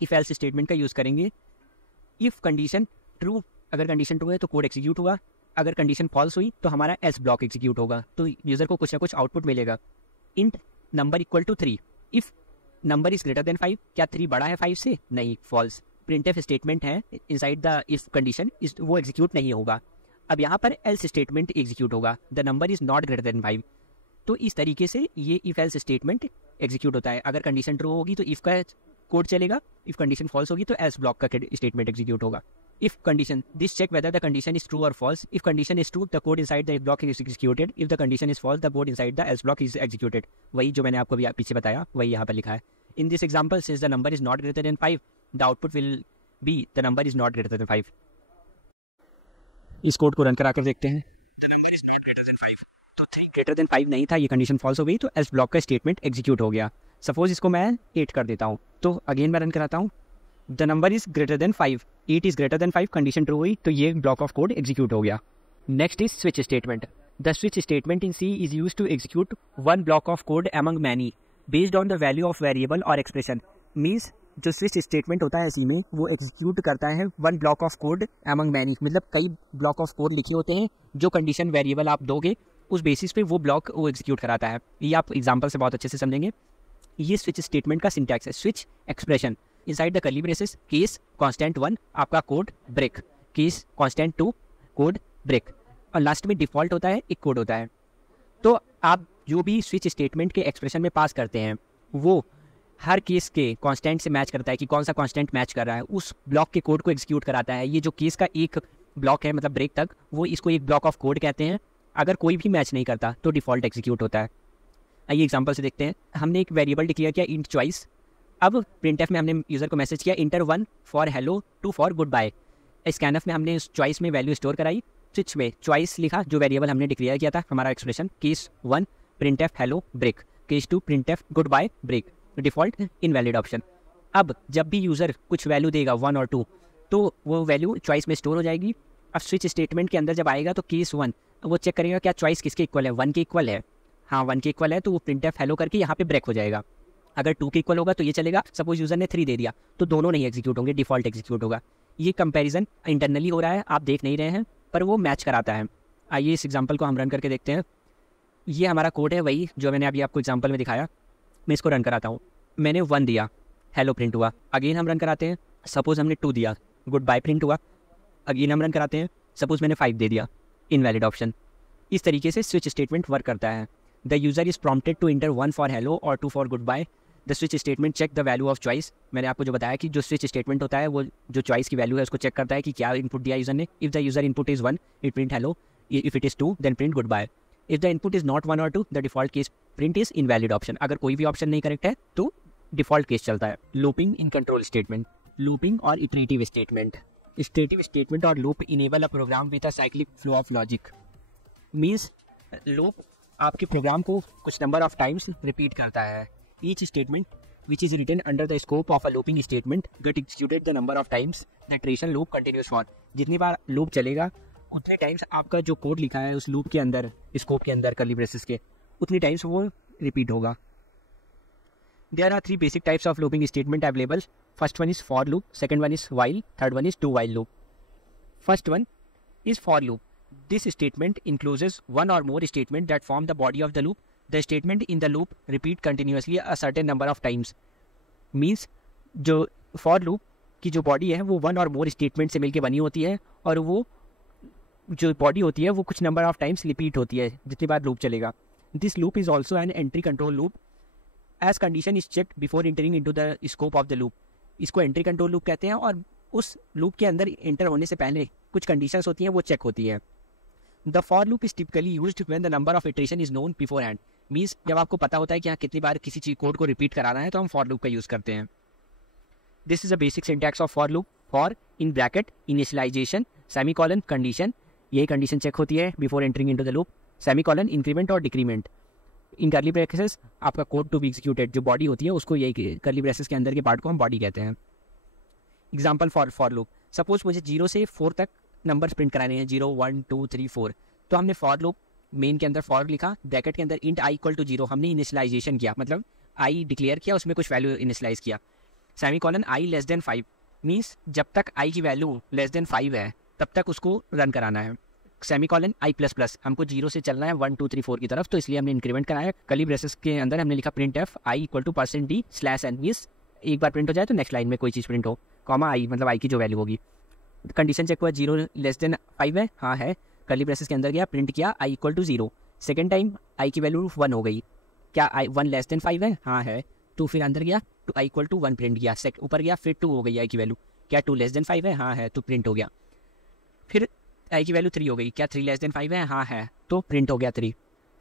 इफ एल्स स्टेटमेंट का यूज़ करेंगे। इफ कंडीशन ट्रू, अगर कंडीशन ट्रू है तो कोड एग्जीक्यूट हुआ, अगर कंडीशन फॉल्स हुई तो हमारा एल्स ब्लॉक एग्जीक्यूट होगा, तो यूज़र को कुछ ना कुछ आउटपुट मिलेगा। Int number equal to 3, if number is greater than 5, क्या 3 बड़ा है 5 से? नहीं, फॉल्स। प्रिंटफ स्टेटमेंट है इनसाइड द इफ कंडीशन, वो एग्जीक्यूट नहीं होगा। अब यहाँ पर एल्स स्टेटमेंट एग्जीक्यूट होगा, the number is not greater than 5। तो इस तरीके से ये इफ एल्स स्टेटमेंट एग्जीक्यूट होता है। अगर कंडीशन ट्रू होगी तो इफ का कोड चलेगा, इफ कंडीशन फॉल्स होगी तो एल्स ब्लॉक का स्टेटमेंट एग्जीक्यूट होगा। If condition this check whether the condition is true और false. If condition is true the code inside the if block is executed, if the condition is false the code inside the else block is executed. वही जो मैंने आपको अभी पीछे बताया वही यहाँ पर लिखा है। In this example since the number is not greater than 5 the output will be the number is not greater than 5। इस कोड को रन करा कर देखते हैं। ग्रेटर देन 5 नहीं था, ये कंडीशन फॉल्स हो गई तो एल्स ब्लॉक का स्टेटमेंट एग्जीक्यूट हो गया। सपोज इसको मैं 8 कर देता हूँ, तो अगेन मैं रन कराता हूँ, the number is greater than 5, 8 is greater than 5, condition true हुई तो ये ब्लॉक ऑफ कोड एग्जीक्यूट हो गया। Next is switch statement. The switch statement in C is used to execute one block of code among many based on the value of variable or expression. Means जो switch statement होता है C में वो execute करता है one block of code among many, मतलब कई block of code लिखे होते हैं, जो कंडीशन वेरिएबल आप दोगे उस बेसिस पे वो ब्लॉक वो एग्जीक्यूट कराता है। ये आप एग्जांपल से बहुत अच्छे से समझेंगे। ये स्विच स्टेटमेंट का सिंटैक्स है। Switch expression inside the curly braces, case constant 1 आपका code break, case constant 2 code break, और लास्ट में डिफॉल्ट होता है एक कोड होता है। तो आप जो भी स्विच स्टेटमेंट के एक्सप्रेशन में पास करते हैं वो हर केस के कांस्टेंट से मैच करता है कि कौन सा कांस्टेंट मैच कर रहा है, उस ब्लॉक के कोड को एग्जीक्यूट कराता है। ये जो केस का एक ब्लॉक है मतलब ब्रेक तक, वो इसको एक ब्लॉक ऑफ कोड कहते हैं। अगर कोई भी मैच नहीं करता तो डिफ़ॉल्ट एग्जीक्यूट होता है। आइए एग्जांपल से देखते हैं। हमने एक वेरिएबल डिक्लेयर किया इंट चॉइस। अब प्रिंटफ में हमने यूज़र को मैसेज किया enter 1 for hello, 2 for goodbye. Scanf में हमने उस चॉइस में वैल्यू स्टोर कराई, स्विच में चॉइस लिखा जो वेरिएबल हमने डिक्लेयर किया था हमारा expression, case 1 printf hello break, case 2 printf goodbye break, default invalid option. अब जब भी यूज़र कुछ वैल्यू देगा 1 और 2 तो वो वैल्यू चॉइस में स्टोर हो जाएगी। अब स्विच स्टेटमेंट के अंदर जब आएगा तो केस 1 वो चेक करेगा क्या चॉइस किसके इक्वल है, 1 के इक्वल है। हाँ 1 के इक्वल है तो वो प्रिंटफ हेलो करके यहाँ पे ब्रेक हो जाएगा। अगर 2 के इक्वल होगा तो ये चलेगा। सपोज यूज़र ने 3 दे दिया तो दोनों नहीं एग्जीक्यूट होंगे, डिफ़ॉल्ट एग्जीक्यूट होगा। ये कंपैरिजन इंटरनली हो रहा है, आप देख नहीं रहे हैं पर वो मैच कराता है। आइए इस एग्जाम्पल को हम रन करके देखते हैं। ये हमारा कोड है वही जो मैंने अभी आपको एग्जाम्पल में दिखाया। मैं इसको रन कराता हूँ। मैंने 1 दिया, हेलो प्रिंट हुआ। अगेन हम रन कराते हैं। सपोज हमने 2 दिया, गुड बाय प्रिंट हुआ। अगेन हम रन कराते हैं। सपोज मैंने 5 दे दिया, इनवैलिड ऑप्शन। इस तरीके से स्विच स्टेटमेंट वर्क करता है। The user is prompted to enter 1 for hello or 2 for goodbye. The switch statement check the value of choice. मैंने आपको जो बताया कि जो स्विच स्टेटमेंट होता है वो जो चॉइस की वैल्यू है उसको चेक करता है कि क्या इनपुट दिया यूज़र ने। If the user input is 1 it print hello, if it is 2 then print goodbye. If the input is not 1 or 2 the default case print is invalid option. अगर कोई भी option नहीं correct है तो default case चलता है। Looping in control statement. Looping or iterative statement. Iterative statement or loop enable a program with a cyclic flow of logic. Means loop आपके program को कुछ नंबर ऑफ टाइम्स रिपीट करता है। Each statement which is written under the scope of a looping statement get executed the number of times the iteration loop continues for। जितनी बार loop चलेगा उतने times आपका जो कोड लिखा है उस लूप के अंदर, स्कोप के अंदर कर्ली ब्रेसेस के, उतनी टाइम्स वो रिपीट होगा। There are 3 basic types of looping statement available. First one is for loop, second one is while, third one is do while loop. First one is for loop. This statement encloses one or more statement that form the body of the loop. The statement in the loop repeat continuously a certain number of times. Means जो for loop की जो body है वो one or more statement से मिलके बनी होती है और वो जो body होती है वो कुछ number of times repeat होती है जितनी बार loop चलेगा। This loop is also an entry control loop as condition is checked before entering into the scope of the loop. इसको entry control loop कहते हैं और उस loop के अंदर enter होने से पहले कुछ conditions होती हैं वो check होती हैं। The for loop is typically used when the number of iteration is known beforehand. Means जब आपको पता होता है कि हाँ कितनी बार किसी चीज कोड को रिपीट कराना है तो हम फॉर लूप का यूज़ करते हैं। This is a basic syntax of for loop. For in bracket initialization semicolon condition, ये कंडीशन चेक होती है before entering into the loop, semicolon increment or decrement. In curly brackets आपका code to be executed, जो body होती है उसको, यही curly brackets के अंदर के पार्ट को हम बॉडी कहते हैं। एग्जाम्पल फॉर लूप, सपोज मुझे 0 से 4 तक नंबर्स प्रिंट कराने हैं, 0 1 2 3 4, तो हमने फॉर लूप मेन के अंदर फॉर लिखा, ब्रैकेट के अंदर इंट आई इक्वल टू 0 हमने इनिशियलाइजेशन किया, मतलब आई डिक्लेयर किया, उसमें कुछ वैल्यू इनिशियलाइज किया, सेमीकोलन आई लेस देन 5 मीन्स जब तक आई की वैल्यू लेस देन 5 है तब तक उसको रन कराना है, सेमीकोलन आई प्लस प्लस, हमको 0 से चलना है 1 2 3 4 की तरफ, तो इसलिए हमने इंक्रीमेंट कराया। कर्ली ब्रेसेस के अंदर हमने लिखा printf i equal to %d slash n, means एक बार प्रिंट हो जाए तो नेक्स्ट लाइन में कोई चीज़ प्रिंट हो, कॉमा आई मतलब आई की जो वैल्यू होगी। कंडीशन चेक हुआ 0 लेस देन 5 है, हाँ है, कर्ली ब्रेसेस के अंदर गया, प्रिंट किया I equal to 0, second time I की वैल्यू 1 हो गई, क्या आई 1 लेस देन 5 है, हाँ है, तो फिर अंदर गया तो आई इक्वल टू 1 प्रिंट किया, ऊपर गया फिर 2 हो गई आई की वैल्यू, क्या 2 लेस देन 5 है, हाँ है, तो प्रिंट हो गया, फिर आई की वैल्यू 3 हो गई, क्या 3 लेस देन 5 है, हाँ है, तो प्रिंट हो गया 3,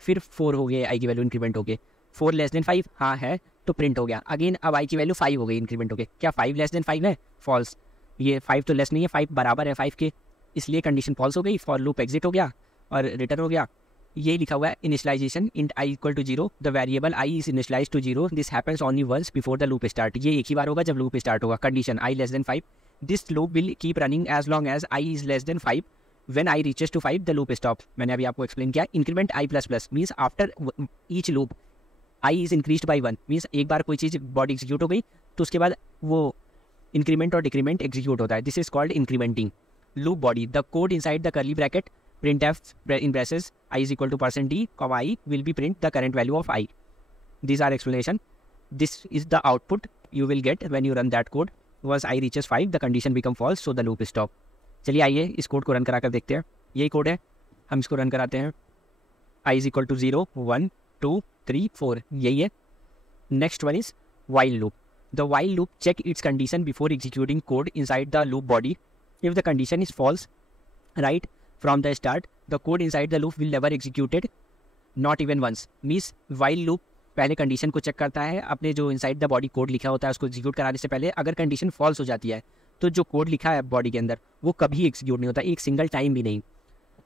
फिर 4 हो गया आई की वैल्यू इंक्रीमेंट हो गई, 4 लेस देन 5 हाँ है, तो प्रिंट हो गया, अगेन अब आई की वैल्यू 5 हो गई इंक्रीमेंट हो गई, क्या 5 लेस देन 5 है, फॉल्स, ये 5 तो लेस नहीं है, 5 बराबर है 5 के, इसलिए कंडीशन फॉल्स हो गई, फॉर लूप एग्जिट हो गया और रिटर्न हो गया। यही लिखा हुआ है initialization int i equal to 0, the variable i is initialize to 0, this happens only once before the loop start, ये एक ही बार होगा जब लूप स्टार्ट होगा। Condition i less than 5, this loop will keep running as long as i is less than 5, when i reaches to 5 the loop stop, मैंने अभी आपको एक्सप्लेन किया। Increment i plus plus means after each loop I is increased by 1, means एक बार कोई चीज़ body execute हो गई तो उसके बाद वो इंक्रीमेंट और डिक्रीमेंट एग्जीक्यूट होता है, this is called incrementing. Loop body, the code inside the curly bracket printf in braces I is equal to %d, I will be print the current value of I. These are explanation. This is the output you will get when you run that code. Once I reaches 5, the condition become false, so the loop is stop. चलिए आइए इस code को run करा कर देखते हैं। यही code है, हम इसको रन कराते हैं। I is equal to 0 1 2 3 4, यही है। Next one is while loop. The while loop check its condition before executing code inside the loop body. If the condition is false, right from the start, the code inside the loop will never executed, not even once. Means while loop पहले condition को check करता है, अपने जो inside the body code लिखा होता है उसको एग्जीक्यूट कराने से पहले अगर कंडीशन फॉल्स हो जाती है तो जो कोड लिखा है बॉडी के अंदर वो कभी एग्जीक्यूट नहीं होता, एक सिंगल टाइम भी नहीं।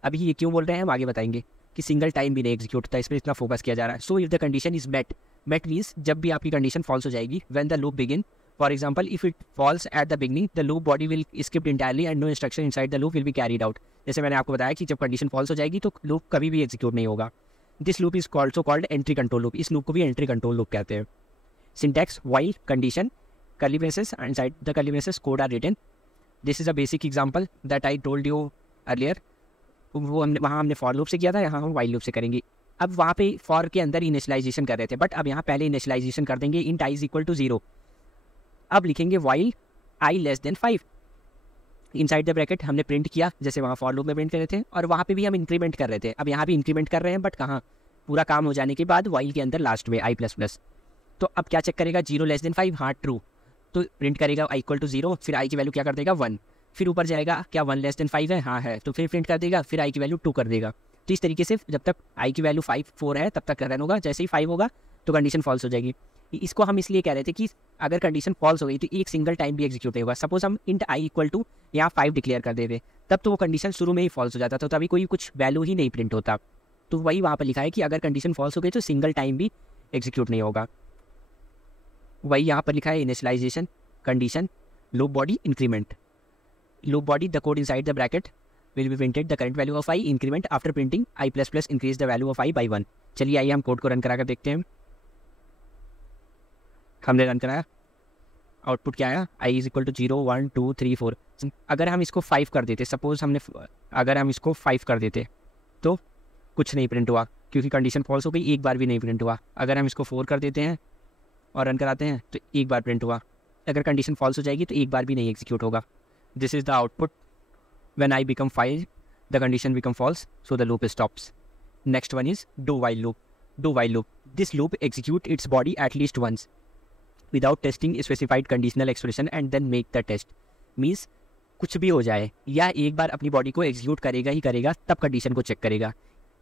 अभी ये क्यों बोल रहे हैं हम आगे बताएंगे कि सिंगल टाइम भी नहीं एग्जीक्यूट होता, इस पर इतना फोकस किया जा रहा है। So if the condition is met means जब भी आपकी कंडीशन फॉल्स हो जाएगी, when the loop begin, for example if it false at the beginning, the loop body will skip entirely and no instruction inside the loop will be carried out. जैसे मैंने आपको बताया कि जब कंडीशन फॉल्स हो जाएगी तो लूप कभी भी एग्जीक्यूट नहीं होगा। This loop is also called entry control loop, इस लूप को भी एंट्री कंट्रोल लूप कहते हैं। Syntax while condition curly braces inside the curly braces code are written. This is a basic example that I told you earlier, वो हमने for loop से किया था, यहाँ हम व्हाइल लूप से करेंगे। अब वहाँ पे फॉर के अंदर इनिशियलाइजेशन कर रहे थे, बट अब यहाँ पहले इनिशियलाइजेशन कर देंगे int i is equal to 0। अब लिखेंगे while i less than 5, inside the bracket हमने प्रिंट किया जैसे वहाँ फॉर लूप में प्रिंट कर रहे थे, और वहाँ पे भी हम इंक्रीमेंट कर रहे थे। अब यहाँ भी इंक्रीमेंट कर रहे हैं, बट कहाँ, पूरा काम हो जाने के बाद व्हाइल के अंदर लास्ट में आई प्लस प्लस। तो अब क्या चेक करेगा, 0 लेस देन 5, हाँ ट्रू, तो प्रिंट करेगा आई इक्वल टू 0, फिर आई की वैल्यू क्या कर देगा 1, फिर ऊपर जाएगा क्या 1 लेस देन 5 है, हाँ है, तो फिर प्रिंट कर देगा, फिर आई की वैल्यू 2 कर देगा। तो इस तरीके से जब तक आई की वैल्यू 5 4 है तब तक रन होगा, जैसे ही 5 होगा तो कंडीशन फॉल्स हो जाएगी। इसको हम इसलिए कह रहे थे कि अगर कंडीशन फॉल्स हो गई तो एक सिंगल टाइम भी एग्जीक्यूट नहीं होगा। सपोज हम इंट आई इक्वल टू यहाँ 5 डिक्लेयर कर देते, तब तो वो कंडीशन शुरू में ही फॉल्स हो जाता, तो तभी कोई कुछ वैल्यू ही नहीं प्रिंट होता। तो वही वहाँ पर लिखा है कि अगर कंडीशन फॉल्स हो गई तो सिंगल टाइम भी एग्जीक्यूट नहीं होगा। वही यहाँ पर लिखा है initialization condition loop body increment. Loop body the code inside the bracket will be printed the current value of I increment after printing I plus plus increase the value of I by 1। चलिए आइए हम code को run करा कर देखते हैं। हमने run कराया, आउटपुट क्या आया, I is equal to 0 1 2 3 4। अगर हम इसको 5 कर देते, सपोज अगर हम इसको 5 कर देते तो कुछ नहीं प्रिंट हुआ क्योंकि कंडीशन फॉल्स हो गई, एक बार भी नहीं प्रिंट हुआ। अगर हम इसको 4 कर देते हैं और रन कराते हैं तो एक बार प्रिंट हुआ। अगर कंडीशन फॉल्स हो जाएगी तो एक बार भी नहीं एग्जीक्यूट होगा। This is the output. When I become 5, the condition become false, so the loop stops. Next one is do while loop. Do while loop. This loop execute its body at least once without testing specified conditional expression and then make the test. Means कुछ भी हो जाए या एक बार अपनी body को execute करेगा ही करेगा, तब कंडीशन को चेक करेगा।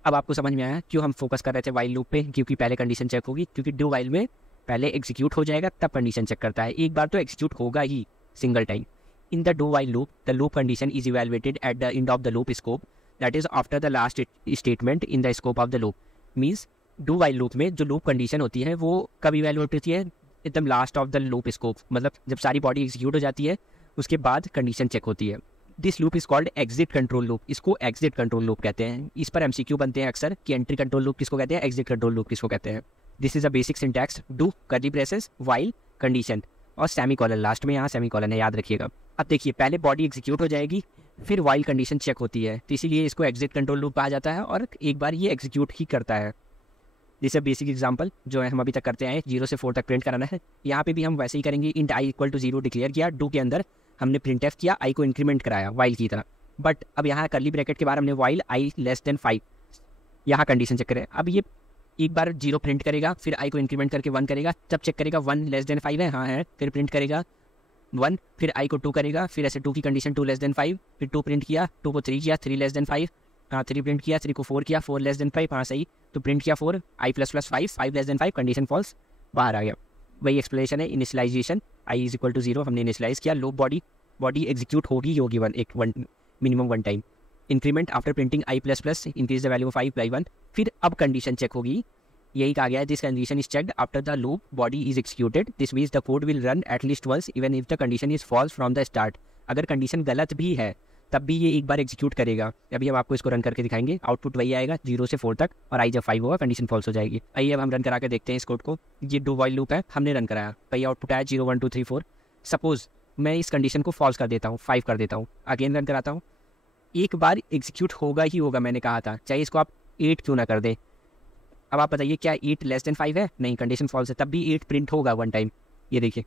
अब आपको समझ में आया क्यों हम फोकस कर रहे थे वाइल लूप पे, क्योंकि पहले कंडीशन चेक होगी, क्योंकि डू वाइल में पहले एग्जीक्यूट हो जाएगा तब कंडीशन चेक करता है, एक बार तो एग्जीक्यूट होगा ही single time. In the do while loop the loop condition is evaluated at the end of the loop scope, that is after the last statement in the scope of the loop. Means do while loop में जो loop condition होती है वो कब evaluate होती है, एकदम last of the loop scope, मतलब जब सारी बॉडी एग्जीक्यूट हो जाती है उसके बाद कंडीशन चेक होती है. This loop is called exit control loop. इसको एग्जिट कंट्रोल लूप कहते हैं. इस पर एमसीक्यू बनते हैं अक्सर कि एंट्री कंट्रोल लूप किसको कहते हैं, एग्जिट कंट्रोल लूप किसको कहते हैं. This is a basic syntax. Do curly braces while condition और सेमीकोलन, लास्ट में यहाँ सेमीकोलन है, याद रखिएगा. अब देखिए पहले बॉडी एग्जीक्यूट हो जाएगी फिर वाइल कंडीशन चेक होती है, तो इसीलिए इसको एग्जिट कंट्रोल लूप कहा जाता है और एक बार ये एग्जीक्यूट ही करता है. जैसे बेसिक एग्जांपल जो है हम अभी तक करते हैं 0 से 4 तक प्रिंट कराना है, यहाँ पे भी हम वैसे ही करेंगे. Int i equal to 0 declare किया, डू के अंदर हमने प्रिंट एफ किया, आई को इंक्रीमेंट कराया वाइल की तरह. बट अब यहाँ कर्ली ब्रैकेट के बाद हमने वाइल आई लेस देन 5, यहाँ कंडीशन चेक करें. अब ये एक बार 0 प्रिंट करेगा, फिर आई को इंक्रीमेंट करके 1 करेगा, जब चेक करेगा 1 लेस देन 5 है, हाँ है, फिर प्रिंट करेगा 1, फिर आई को 2 करेगा, फिर ऐसे 2 की कंडीशन 2 लेस देन 5, फिर 2 प्रिंट किया, 2 को 3 किया, 3 लेस देन 5, हाँ 3 प्रिंट किया, 3 को 4 किया, 4 लेस देन 5, हाँ सही, तो प्रिंट किया 4, I plus plus 5, 5 less than 5, condition false, बाहर आ गया. वही एक्सप्लेनेशन है. Initialization I is equal to 0 हमने इनिशियलाइज किया, लूप बॉडी एग्जीक्यूट होगी minimum 1 time. Increment after printing I plus plus increase the value of 5 by 1, फिर अब कंडीशन चेक होगी. यही कहा गया है, this condition is checked after the loop body is executed, this means the code will run at least once even if the condition is false from the start. अगर condition गलत भी है तब भी ये एक बार एग्जीक्यूट करेगा. अभी हम आपको इसको रन करके दिखाएंगे, आउटपुट वही आएगा 0 से 4 तक, और आई जब 5 होगा कंडीशन फॉल्स हो जाएगी. आइए अब हम रन करा के देखते हैं इस कोड को. ये डू वाइल लूप है, हमने रन कराया, भाई आउटपुट आया 0 1 2 3 4. सपोज मैं इस कंडीशन को फॉल्स कर देता हूँ, 5 कर देता हूँ, अगेन रन कराता हूँ, एक बार एग्जीक्यूट होगा ही होगा, मैंने कहा था, चाहे इसको आप 8 क्यों ना कर दें. अब आप बताइए क्या 8 लेस देन 5 है, नहीं, कंडीशन फॉल्स है, तब भी 8 प्रिंट होगा 1 टाइम. ये देखिए,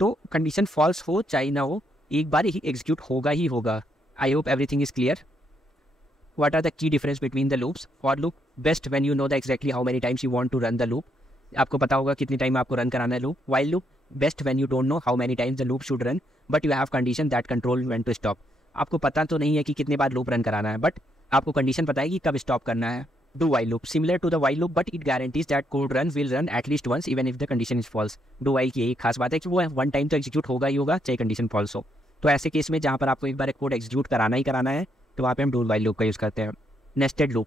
तो कंडीशन फॉल्स हो चाहे ना हो, एक बार ही एग्जीक्यूट होगा ही होगा. I hope everything is clear. What are the key difference between the loops? For loop best when you know the exactly how many times you want to run the loop. आपको पता होगा कितनी time आपको run कराना है loop. While loop best when you don't know how many times the loop should run, but you have condition that control when to stop. आपको पता तो नहीं है कि कितने बार लूप रन कराना है, बट आपको कंडीशन पता है कि कब स्टॉप करना है. Do while loop similar to the while loop, but it guarantees that code run will run at least once even if the condition is false. Do while की यही खास बात है कि वो 1 टाइम तो एग्जीक्यूट होगा ही होगा चाहे कंडीशन फॉल्स हो. तो ऐसे केस में जहाँ पर आपको एक बार कोड एग्जीक्यूट कराना ही कराना है तो वहाँ पे हम डू वाइल लूप का यूज़ करते हैं. Nested loop.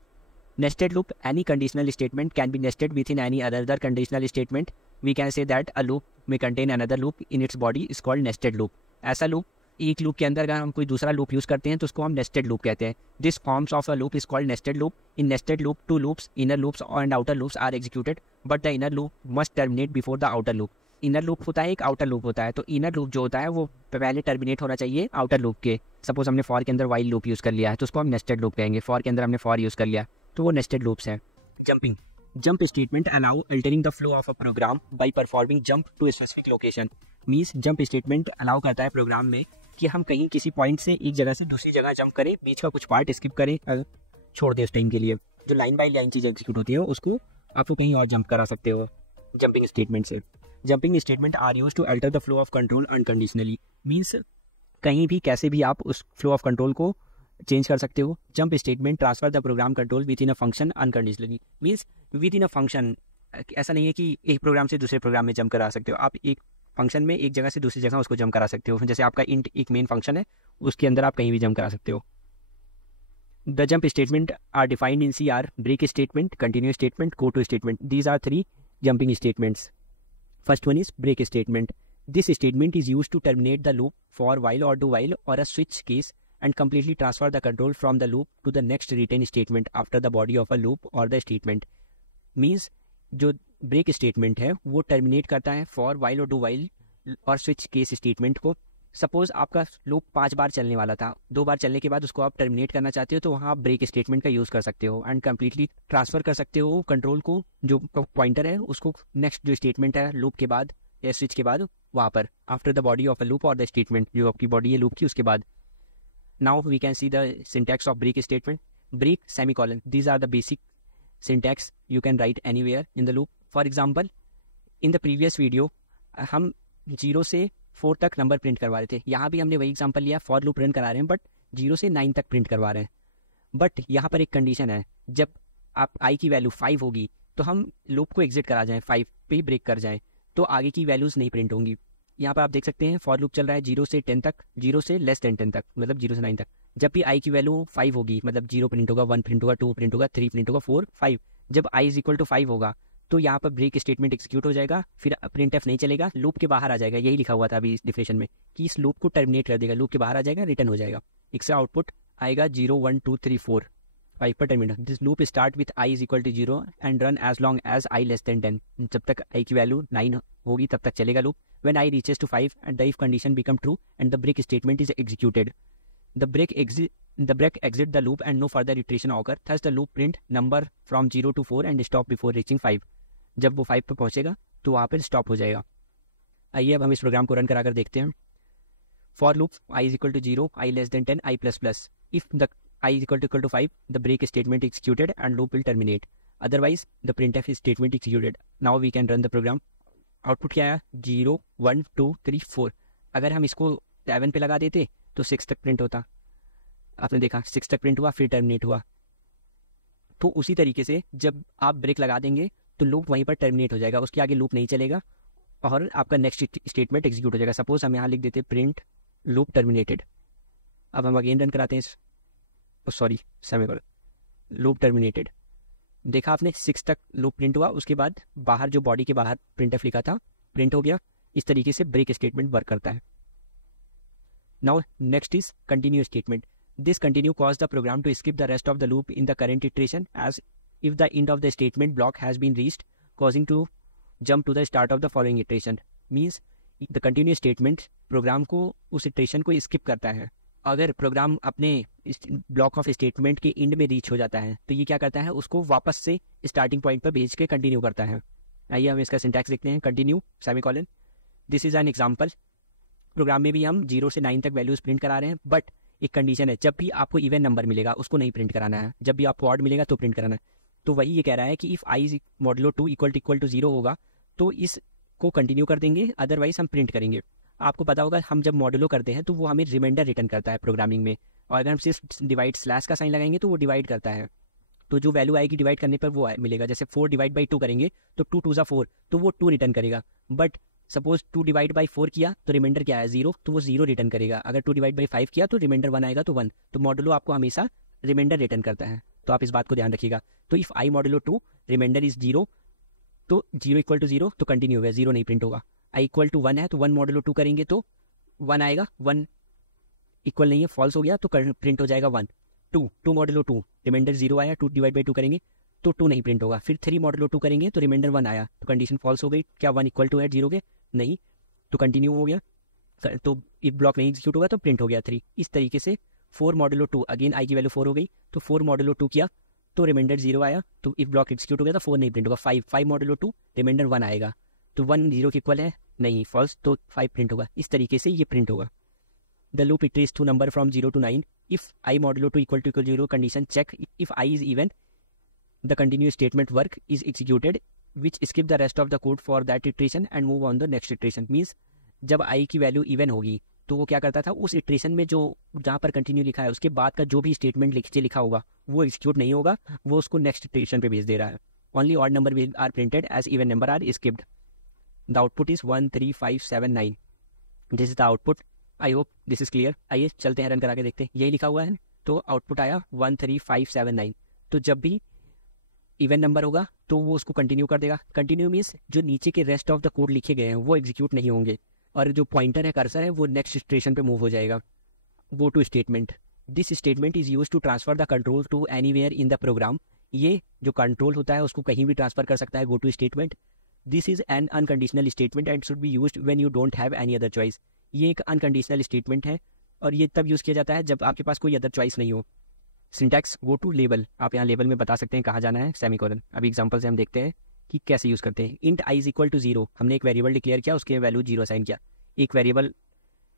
Nested loop, any conditional statement can be nested within any other conditional statement. We can say that a loop may contain another loop in its body is called nested loop. ऐसा loop, एक loop के अंदर अगर हम कोई दूसरा loop use करते हैं तो उसको हम नेस्टेड लूप कहते हैं. This forms of a loop is called nested loop. In nested loop 2 loops, inner loops and outer loops are executed, but the inner loop must terminate before the outer loop. Inner loop होता है, एक outer loop होता है. तो inner loop जो होता है वो पहले टर्मिनेट होना चाहिए आउटर लूप के. सपोज हमने फॉर के अंदर वाइल लूप यूज़ कर लिया है तो उसको हम नेस्टेड लूप कहेंगे. फॉर के अंदर हमने फॉर यूज़ कर लिया तो वो नेस्टेड लूप्स हैं. Jumping. Jump statement allow altering the flow of a program by performing jump to specific location. Means jump statement allow करता है प्रोग्राम में कि हम कहीं किसी पॉइंट से एक जगह से दूसरी जगह जंप करें, बीच का कुछ पार्ट स्किप करें, छोड़ दें उस टाइम के लिए. जो line by line cheese execute होती है उसको आपको कहीं और जंप करा सकते हो जंपिंग स्टेटमेंट से. Jumping statement are use to alter the flow of control unconditionally. Means कहीं भी कैसे भी आप उस फ्लो ऑफ कंट्रोल को चेंज कर सकते हो. Jump statement transfer the program control within a function unconditionally. Means within a function, ऐसा नहीं है कि एक प्रोग्राम से दूसरे प्रोग्राम में जंप करा सकते हो. आप एक फंक्शन में एक जगह से दूसरी जगह उसको जंप करा सकते हो. जैसे आपका इंट एक मेन फंक्शन है, उसके अंदर आप कहीं भी जंप करा सकते हो. The jump statement are defined in CR. Break statement, continue statement, go to statement. These are 3 jumping statements. First one is break statement. This statement is used to terminate the loop for while or do while or a switch case and completely transfer the control from the loop to the next written statement after the body of a loop or the statement. Means जो break statement है वो terminate करता है for while or do while और switch case statement को. Suppose आपका loop 5 बार चलने वाला था, 2 बार चलने के बाद उसको आप टर्मिनेट करना चाहते हो तो वहाँ आप ब्रेक स्टेटमेंट का यूज़ कर सकते हो एंड कम्प्लीटली ट्रांसफर कर सकते हो कंट्रोल को, जो पॉइंटर है उसको नेक्स्ट जो स्टेटमेंट है लूप के बाद या स्विच के बाद वहाँ पर after the body of a loop और द स्टेटमेंट जो आपकी बॉडी है लूप की उसके बाद. Now we can see the syntax of break statement. Break semicolon, these are the basic syntax you can write anywhere in the loop. For example in the previous video हम 0 से 4 तक number print करवा रहे थे. यहाँ भी हमने वही एग्जांपल लिया, फॉर लूप रन करा रहे हैं बट 0 से 9 तक प्रिंट करवा रहे हैं. बट यहाँ पर एक कंडीशन है, जब आप आई की वैल्यू 5 होगी तो हम लूप को एग्जिट करा जाएं, 5 पे ब्रेक कर जाएं, तो आगे की वैल्यूज़ नहीं प्रिंट होंगी। यहाँ पर आप देख सकते हैं फॉर लूप चल रहा है 0 से 10 तक, 0 से लेस देन 10 तक, मतलब 0 से 9 तक। जब भी आई की वैल्यू 5 होगी मतलब 0 प्रिंट होगा, 1 प्रिंट होगा, 2 प्रिंट होगा, 3 प्रिंट होगा, 4, 5। जब आई इज इक्वल टू 5 होगा तो यहाँ पर ब्रेक स्टेटमेंट एग्जीक्यूट हो जाएगा, फिर प्रिंट एफ नहीं चलेगा, लूप के बाहर आ जाएगा। यही लिखा हुआ था अभी इस डिफिनेशन में कि इस लूप को टर्मिनेट कर देगा, लूप के बाहर आ जाएगा, रिटर्न हो जाएगा। इसका आउटपुट आएगा 0, 1, 2, 3, 4, 5 पर terminate. This loop start with i is equal to 0 and run as long as i less than 10। जब तक आई की वैल्यू 9 होगी तब तक चलेगा loop. When I reaches to 5 and the if condition become true and the break statement is executed, the break exit the loop and no further iteration occur. Thus the loop print number from 0 to 4 and stop before reaching 5. जब वो 5 पर पहुंचेगा तो वहाँ पर stop हो जाएगा। आइए अब हम इस प्रोग्राम को रन कराकर देखते हैं। For loop i is equal to 0, i less than 10, i plus plus. If the i is equal to 5, the break statement executed and loop will terminate. Otherwise, the printf statement executed. Now we can run the program. Output क्या आया? 0, 1, 2, 3, 4। अगर हम इसको 7 पे लगा देते तो 6 तक प्रिंट होता। आपने देखा 6 तक प्रिंट हुआ, फिर टर्मिनेट हुआ। तो उसी तरीके से जब आप ब्रेक लगा देंगे तो लूप वहीं पर टर्मिनेट हो जाएगा, उसके आगे लूप नहीं चलेगा और आपका नेक्स्ट स्टेटमेंट एग्जीक्यूट हो जाएगा। सपोज हम यहाँ लिख देते प्रिंट लूप टर्मिनेटेड। अब हम अगेन रन कराते हैं, सॉरी सेमीकोलन, लूप टर्मिनेटेड। देखा आपने 6 तक लूप प्रिंट हुआ, उसके बाद बाहर जो बॉडी के बाहर प्रिंटफ लिखा था प्रिंट हो गया। इस तरीके से ब्रेक स्टेटमेंट वर्क करता है। Now next is continue statement. This continue cause the program to skip the rest of the loop in the current iteration as if the end of the statement block has been reached causing to jump to the start of the following iteration. Means the continue statement program को उस iteration को skip करता है। अगर programme अपने block of statement के and में reach हो जाता है तो ये क्या करता है, उसको वापस से स्टार्टिंग पॉइंट पर भेज के कंटिन्यू करता है। आइए हम इसका सिंटैक्स देखते हैं। Continue semicolon, this is an example. Program में भी हम 0 से 9 तक वैल्यूज प्रिंट करा रहे हैं, बट एक कंडीशन है, जब भी आपको इवन नंबर मिलेगा उसको नहीं प्रिंट कराना है, जब भी आपको ऑड मिलेगा तो प्रिंट कराना है। तो वही ये कह रहा है कि if i modulo 2 equal to 0 होगा तो इसको कंटिन्यू कर देंगे, अदरवाइज हम प्रिंट करेंगे। आपको पता होगा हम जब मॉडुलो करते हैं तो वो हमें रिमाइंडर रिटर्न करता है प्रोग्रामिंग में, और अगर हम सिर्फ डिवाइड स्लैश का साइन लगाएंगे तो वो डिवाइड करता है। तो जो वैल्यू आएगी डिवाइड करने पर वो मिलेगा। जैसे 4 डिवाइड बाई 2 करेंगे तो 2 2 4 तो वो 2 रिटर्न करेगा। बट सपोज 2 डिवाइड बाई 4 किया तो रिमाइंडर क्या है 0, तो वो 0 रिटर्न करेगा। अगर 2 डिवाइड बाई 5 किया तो रिमाइंडर 1 आएगा तो 1। तो मॉडुलो आपको हमेशा रिमाइंडर रिटर्न करता है, तो आप इस बात को ध्यान रखिएगा। तो if i modulo 2 remainder is 0 तो 0 इक्वल टू 0 तो कंटिन्यू होगा, 0 नहीं प्रिंट होगा। आई इक्वल टू 1 है तो 1 मॉडुलो 2 करेंगे तो 1 आएगा, 1 इक्वल नहीं है, फॉल्स हो गया तो प्रिंट हो जाएगा 1। 2 मॉडुलो 2 रिमाइंडर 0 आया, 2 डिवाइड बाई 2 करेंगे तो 2 नहीं प्रिंट होगा। फिर 3 मॉडुलो 2 करेंगे तो रिमाइंडर 1 आया, तो कंडीशन फॉल्स हो गई। क्या 1 इक्वल टू है 0 के? नहीं, तो कंटिन्यू हो गया। तो इफ ब्लॉक नहीं एग्जीक्यूट होगा तो प्रिंट हो गया 3। इस तरीके से 4 मॉडुलो 2, अगेन आई की वैल्यू 4 हो गई तो 4 मॉडुलो 2 किया तो रिमाइंडर 0 आया, तो इफ ब्लॉक एग्जीक्यूट हो गया तो 4 नहीं प्रिंट होगा। 5 मॉडुलो 2 रिमाइंडर 1 आएगा, तो 1 0 के इक्वल है नहीं, फॉल्स, तो 5 प्रिंट होगा। इस तरीके से ये प्रिंट होगा। The loop iterates to number from 0 to 9. If I modulo 2 equal to 0 condition check. If I is even, the continuous statement work is executed, which skip the rest of the code for that iteration and move on the next iteration. Means जब I की value even होगी तो वो क्या करता था, उस iteration में जो जहाँ पर कंटिन्यू लिखा है उसके बाद का जो भी स्टेटमेंट लिखा होगा वो एग्जीक्यूट नहीं होगा, वो उसको नेक्स्ट इटरेशन पे भेज दे रहा है। Only odd number will are printed as even number are skipped. The output is 1 3 5 7 9. This is the output. I hope this is clear. आइए चलते हैं, रन करा के देखते हैं। यही लिखा हुआ है तो आउटपुट आया 1 3 5 7 9। तो जब भी इवन नंबर होगा तो वो उसको कंटिन्यू कर देगा। कंटिन्यू मीन्स जो नीचे के रेस्ट ऑफ द कोड लिखे गए हैं वो एग्जीक्यूट नहीं होंगे, और जो पॉइंटर है, कर्सर है, वो नेक्स्ट स्टेशन पे मूव हो जाएगा। Go to statement, this statement is use to transfer the control to anywhere in the program. ये जो कंट्रोल होता है उसको कहीं भी ट्रांसफर कर सकता है। Go to statement, this is an unconditional statement and should be used when you don't have any other choice. ये एक अनकंडीशनल स्टेटमेंट है और ये तब यूज़ किया जाता है जब आपके पास कोई अदर चॉइस नहीं हो। सिंटैक्स, गो टू लेबल, आप यहाँ लेबल में बता सकते हैं कहाँ जाना है, सेमीकोलन। अभी एग्जांपल से हम देखते हैं कि कैसे यूज़ करते हैं। Int i is equal to 0, हमने एक वेरिएबल डिक्लेयर किया, उसके वैल्यू 0 असाइन किया।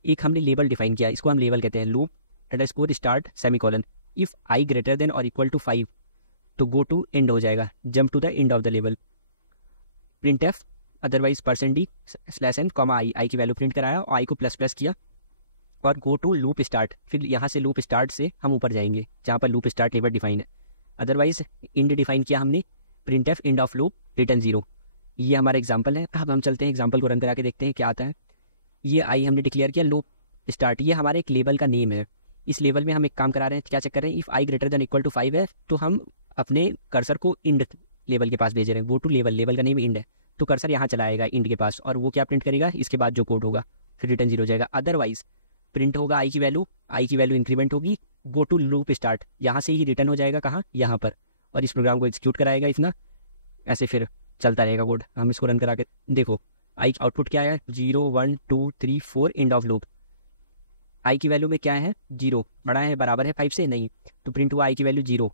एक हमने लेबल डिफाइन किया, इसको हम लेबल कहते हैं। Loop underscore start semicolon, if I greater than और इक्वल टू 5 तो गो टू एंड हो जाएगा, jump to the end of the label. Print f otherwise %d/n comma I की वैल्यू प्रिंट कराया और आई को ++ किया, और गो टू लूप स्टार्ट। फिर यहाँ से लूप स्टार्ट से हम ऊपर जाएंगे जहाँ पर लूप स्टार्ट लेबल डिफाइन है। अदरवाइज इंड डिफाइन किया हमने, printf end of loop return 0। ये हमारा एग्जाम्पल है। अब हम चलते हैं एग्जाम्पल को रन करा के देखते हैं क्या आता है। ये आई हमने डिक्लेयर किया, लूप स्टार्ट, ये हमारे एक लेवल का नेम है। इस लेवल में हम एक काम करा रहे हैं, क्या चेक कर रहे हैं, if i greater than equal to 5 है तो हम अपने कर्सर को इंड लेवल के पास भेज रहे हैं। वो टू लेवल, लेवल का नेम इंड है, तो कर्सर यहाँ चला आएगा इंड के पास, और वो क्या प्रिंट करेगा, इसके बाद जो कोड होगा, फिर रिटर्न 0 हो जाएगा। अदरवाइज प्रिंट होगा आई की वैल्यू इंक्रीमेंट होगी, गो टू लूप स्टार्ट, यहाँ से ही रिटर्न हो जाएगा कहाँ, यहाँ पर, और इस प्रोग्राम को एग्जीक्यूट कराएगा इतना, ऐसे फिर चलता रहेगा कोड। हम इसको रन करा के देखो, आई आउटपुट क्या है, 0 1 2 3 4 एंड ऑफ लूप। आई की वैल्यू में क्या है, 0 बड़ा है बराबर है 5 से, नहीं, तो प्रिंट हुआ आई की वैल्यू 0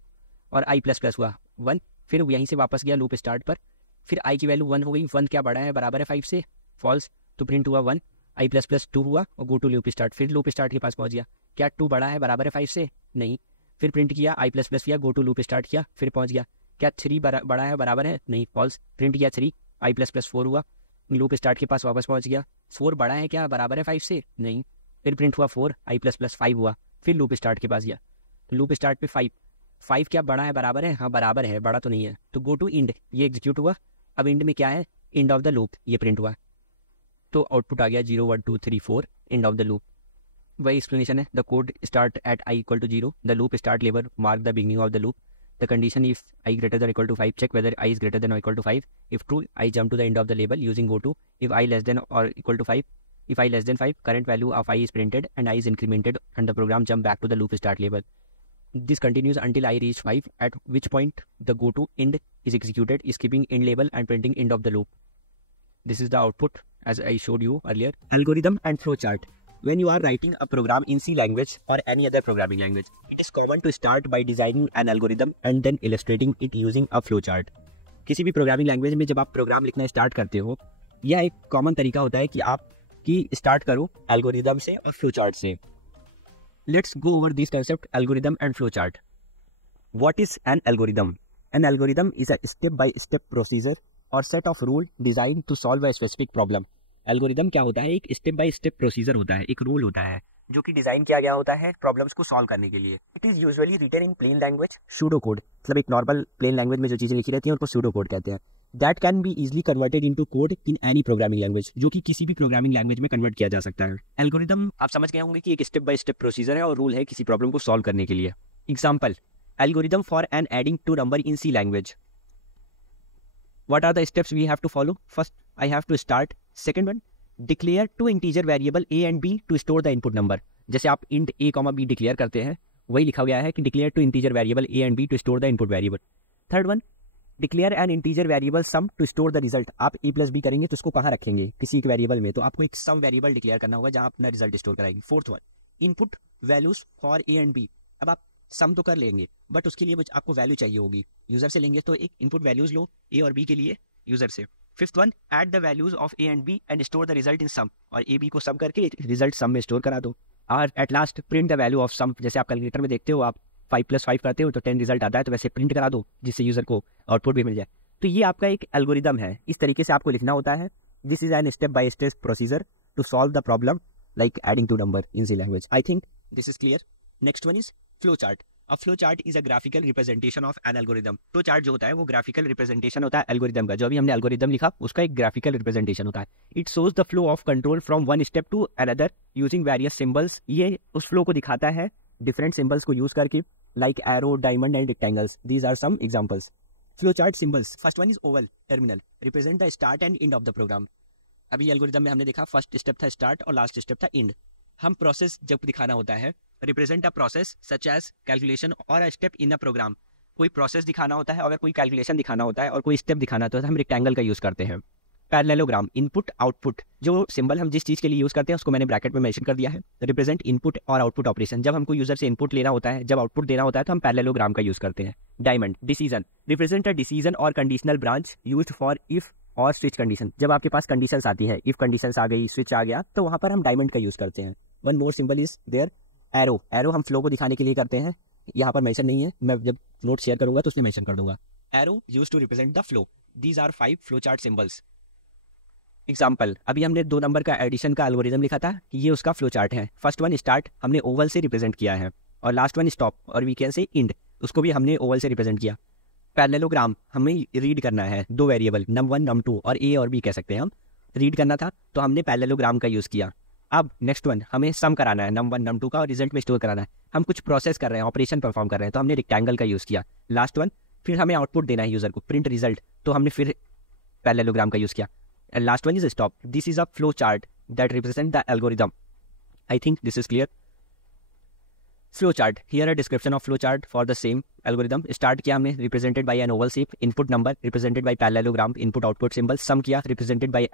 और आई प्लस प्लस हुआ 1, फिर यहीं से वापस गया लूप स्टार्ट पर, फिर आई की वैल्यू 1 हो गई, 1 क्या बड़ा है बराबर है 5 से, फॉल्स, तो प्रिंट हुआ 1, आई प्लस प्लस 2 हुआ और गो टू लूप स्टार्ट, फिर लूप स्टार्ट के पास पहुंच गया, क्या 2 बड़ा है बराबर है 5 से, नहीं, फिर प्रिंट किया आई प्लस प्लस किया, गो टू लूप स्टार्ट किया, फिर पहुंच गया, क्या 3 बड़ा है बराबर है, नहीं, फॉल्स, प्रिंट किया 3, आई प्लस प्लस 4 हुआ, लूप स्टार्ट के पास वापस पहुंच गया, 4 बड़ा है क्या बराबर है 5 से, नहीं, फिर प्रिंट हुआ 4, आई प्लस प्लस 5 हुआ, फिर लूप स्टार्ट के पास गया, तो लूप स्टार्ट पे 5 क्या बड़ा है बराबर है, हाँ बराबर है, बड़ा तो नहीं है, तो गो टू इंड, ये एग्जीक्यूट हुआ। अब इंड में क्या है, इंड ऑफ द लूप, ये प्रिंट हुआ, तो आउटपुट आ गया 0 1 2 3 4 एंड ऑफ द लूप। वही एक्सप्लेनेशन है, the code start at i equal to 0, the loop start लेवर mark the beginning of the loop, the condition if I greater than or equal to 5, check whether I is greater than or equal to 5, if true I jump to the end of the label using go to, if I less than or equal to 5, if I less than 5, current value of I is printed and I is incremented and the program jump back to the loop start label. This continues until I reach 5, at which point the go to end is executed, skipping end label and printing end of the loop. This is the output as I showed you earlier. Algorithm and flowchart. When you are writing a program in C language or any other programming language, it is common to start by designing an algorithm and then illustrating it using a flowchart. किसी भी programming language में जब आप programme लिखना start करते हो, यह एक कॉमन तरीका होता है कि आप की स्टार्ट करो एल्गोरिदम से और फ्लोचार्ट से। Let's go over this concept, algorithm and flowchart. What is an algorithm? An algorithm is a step by step procedure और set of rule design to solve a specific problem. Algorithm क्या होता है? एक step by step procedure होता है, एक rule होता है जो कि डिजाइन किया गया होता है प्रॉब्लम्स को सॉल्व करने के लिए। It is usually written in plain language, pseudo code, मतलब एक नॉर्मल प्लेन लैंग्वेज में जो चीजें लिखी रहती हैं उनको सूडो कोड कहते हैं। That can be easily converted into code in any programming language, जो कि किसी भी प्रोग्रामिंग लैंग्वेज में कन्वर्ट किया जा सकता है। एल्गोरिदम आप समझ गए होंगे कि एक स्टेप बाय स्टेप प्रोसीजर है और रूल है किसी प्रॉब्लम को सॉल्व करने के लिए। Example, algorithm for an adding two number in C language. What are the steps we have to follow? First, I have to start. Second one, declare two integer variable a and b to store the input number. जैसे आप int a, b declare करते हैं, वही लिखा गया है कि declare two integer variable a and b to store the input variable. Third one, declare an integer variable sum to store the result. आप a plus b करेंगे तो उसको कहाँ रखेंगे? किसी एक वेरिएबल में, तो आपको एक sum वेरिएबल डिक्लेयर करना होगा जहाँ अपना रिजल्ट स्टोर कराएंगे। Fourth one, input values for a and b. अब आप सम तो कर लेंगे बट उसके लिए आपको वैल्यू चाहिए होगी, यूजर से लेंगे तो एक इनपुट वैल्यूज लो ए और बी के लिए यूजर से। Fifth one, add the values of A and B and store the result in sum, और ए बी को सम करके रिजल्ट सम में स्टोर करा दो। और at last print the value of sum, जैसे आप कैलकुलेटर में देखते हो आप 5 + 5 करते हो तो 10 रिजल्ट आता है, तो वैसे प्रिंट करा दो जिससे यूजर को आउटपुट भी मिल जाए। तो ये आपका एक एल्गोरिदम है, इस तरीके से आपको लिखना होता है। This is an step by step procedure to solve the problem like adding two number in C language. I think this is clear. Next one is flow chart. A flowchart is a graphical representation of an algorithm. Flow chart जो होता है वो graphical representation होता है algorithm का। जो अभी हमने एल्गोरिदम लिखा उसका एक ग्राफिकल रिप्रेजेंटेशन होता है। It shows the flow of control from one step to another using various symbols. ये उस फ्लो को दिखाता है डिफरेंट सिंबल्स को यूज करके, like arrow, diamond and rectangles. These are some examples. Flow chart symbols, first one is oval terminal, represent the start and end of the program. अभी algorithm में हमने देखा फर्स्ट स्टेप था start और last step था end. हम process जब दिखाना होता है, represent a process such as calculation और a step in a program. कोई प्रोसेस दिखाना होता है, अगर कोई कैलकुलेशन दिखाना होता है और कोई स्टेप दिखाना होता है तो हम रेक्टेंगल का यूज करते हैं। पैरेललोग्राम, इनपुट आउटपुट, जो सिंबल हम जिस चीज के लिए यूज करते हैं उसको मैंने ब्रैकेट में मेंशन कर दिया है। रिप्रेजेंट इनपुट और आउटपुट ऑपरेशन, जब हमको यूजर से इनपुट लेना होता है, जब आउटपुट देना होता है तो हम पैरेललोग्राम का यूज करते हैं। Diamond, decision, represent a decision और conditional branch used for if और स्विच कंडीशन। जब आपके पास कंडीशंस आती है, इफ कंडीशंस आ गई, स्विच आ गया, तो वहां पर हम डायमंड का यूज करते हैं। One more symbol is there, arrow. Arrow हम फ्लो को दिखाने के लिए करते हैं, यहाँ पर मेंशन नहीं है, मैं जब नोट शेयर करूंगा तो उसमें मेंशन कर दूंगा। Arrow used to represent the flow. These are 5 flow chart symbols. Example, अभी हमने 2 नंबर का एडिशन का एल्गोरिदम लिखा था, ये उसका फ्लो चार्ट है। फर्स्ट वन स्टार्ट हमने ओवल से रिप्रेजेंट किया है और लास्ट वन स्टॉप और वी कैन से इंड। उसको भी हमने ओवल से रिप्रेजेंट किया। पैरेललोग्राम हमें रीड करना है, 2 वेरिएबल num1 num2 और ए और बी कह सकते हैं हम, रीड करना था तो हमने पैरेललोग्राम का यूज़ किया। अब नेक्स्ट वन, हमें सम कराना है num1 num2 का और रिजल्ट में स्टोर कराना है। हम कुछ प्रोसेस कर रहे हैं, ऑपरेशन परफॉर्म कर रहे हैं, तो हमने रेक्टेंगल का यूज़ किया। लास्ट वन, फिर हमें आउटपुट देना है यूज़र को, प्रिंट रिजल्ट, तो हमने फिर पैरेललोग्राम का यूज़ किया। And last one is stop. This is a flow chart that represent the algorithm. I think this is clear. Flow chart, here a description of flow chart for the same algorithm. Start किया हमने represented by an oval shape, input number represented by parallelogram, input output symbol, sum किया represented by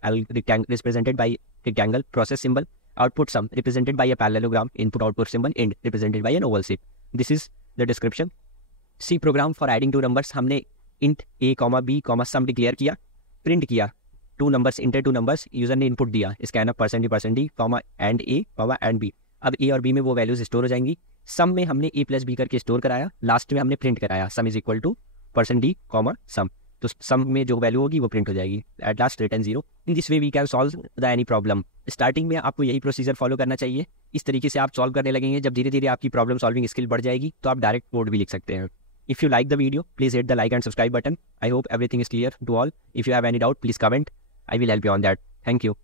rectangle, process symbol, output sum represented by a parallelogram, input output symbol, and represented by an oval shape. This is the description. C program for adding 2 numbers, हमने int a, b, sum declare किया, print किया 2 numbers, enter 2 numbers, user ने input दिया scan %d, and a, and b। अब a और b में वो values store हो जाएंगी। सम में हमने a + b करके स्टोर कराया, लास्ट में हमने प्रिंट कराया sum is equal to %d, sum, तो सम में जो वैल्यू होगी वो प्रिंट हो जाएगी। At last return 0। In this way we can solve the any problem. Starting में आपको यही प्रोसीजर फॉलो करना चाहिए। इस तरीके से आप सॉल्व करने लगेंगे। जब धीरे धीरे आपकी प्रॉब्लम सॉल्विंग स्किल बढ़ जाएगी तो आप डायरेक्ट कोड भी लिख सकते हैं। If you like the video, please hit the like and subscribe button. I hope everything is clear to all. If you have any doubt, please comment. I will help you on that. Thank you.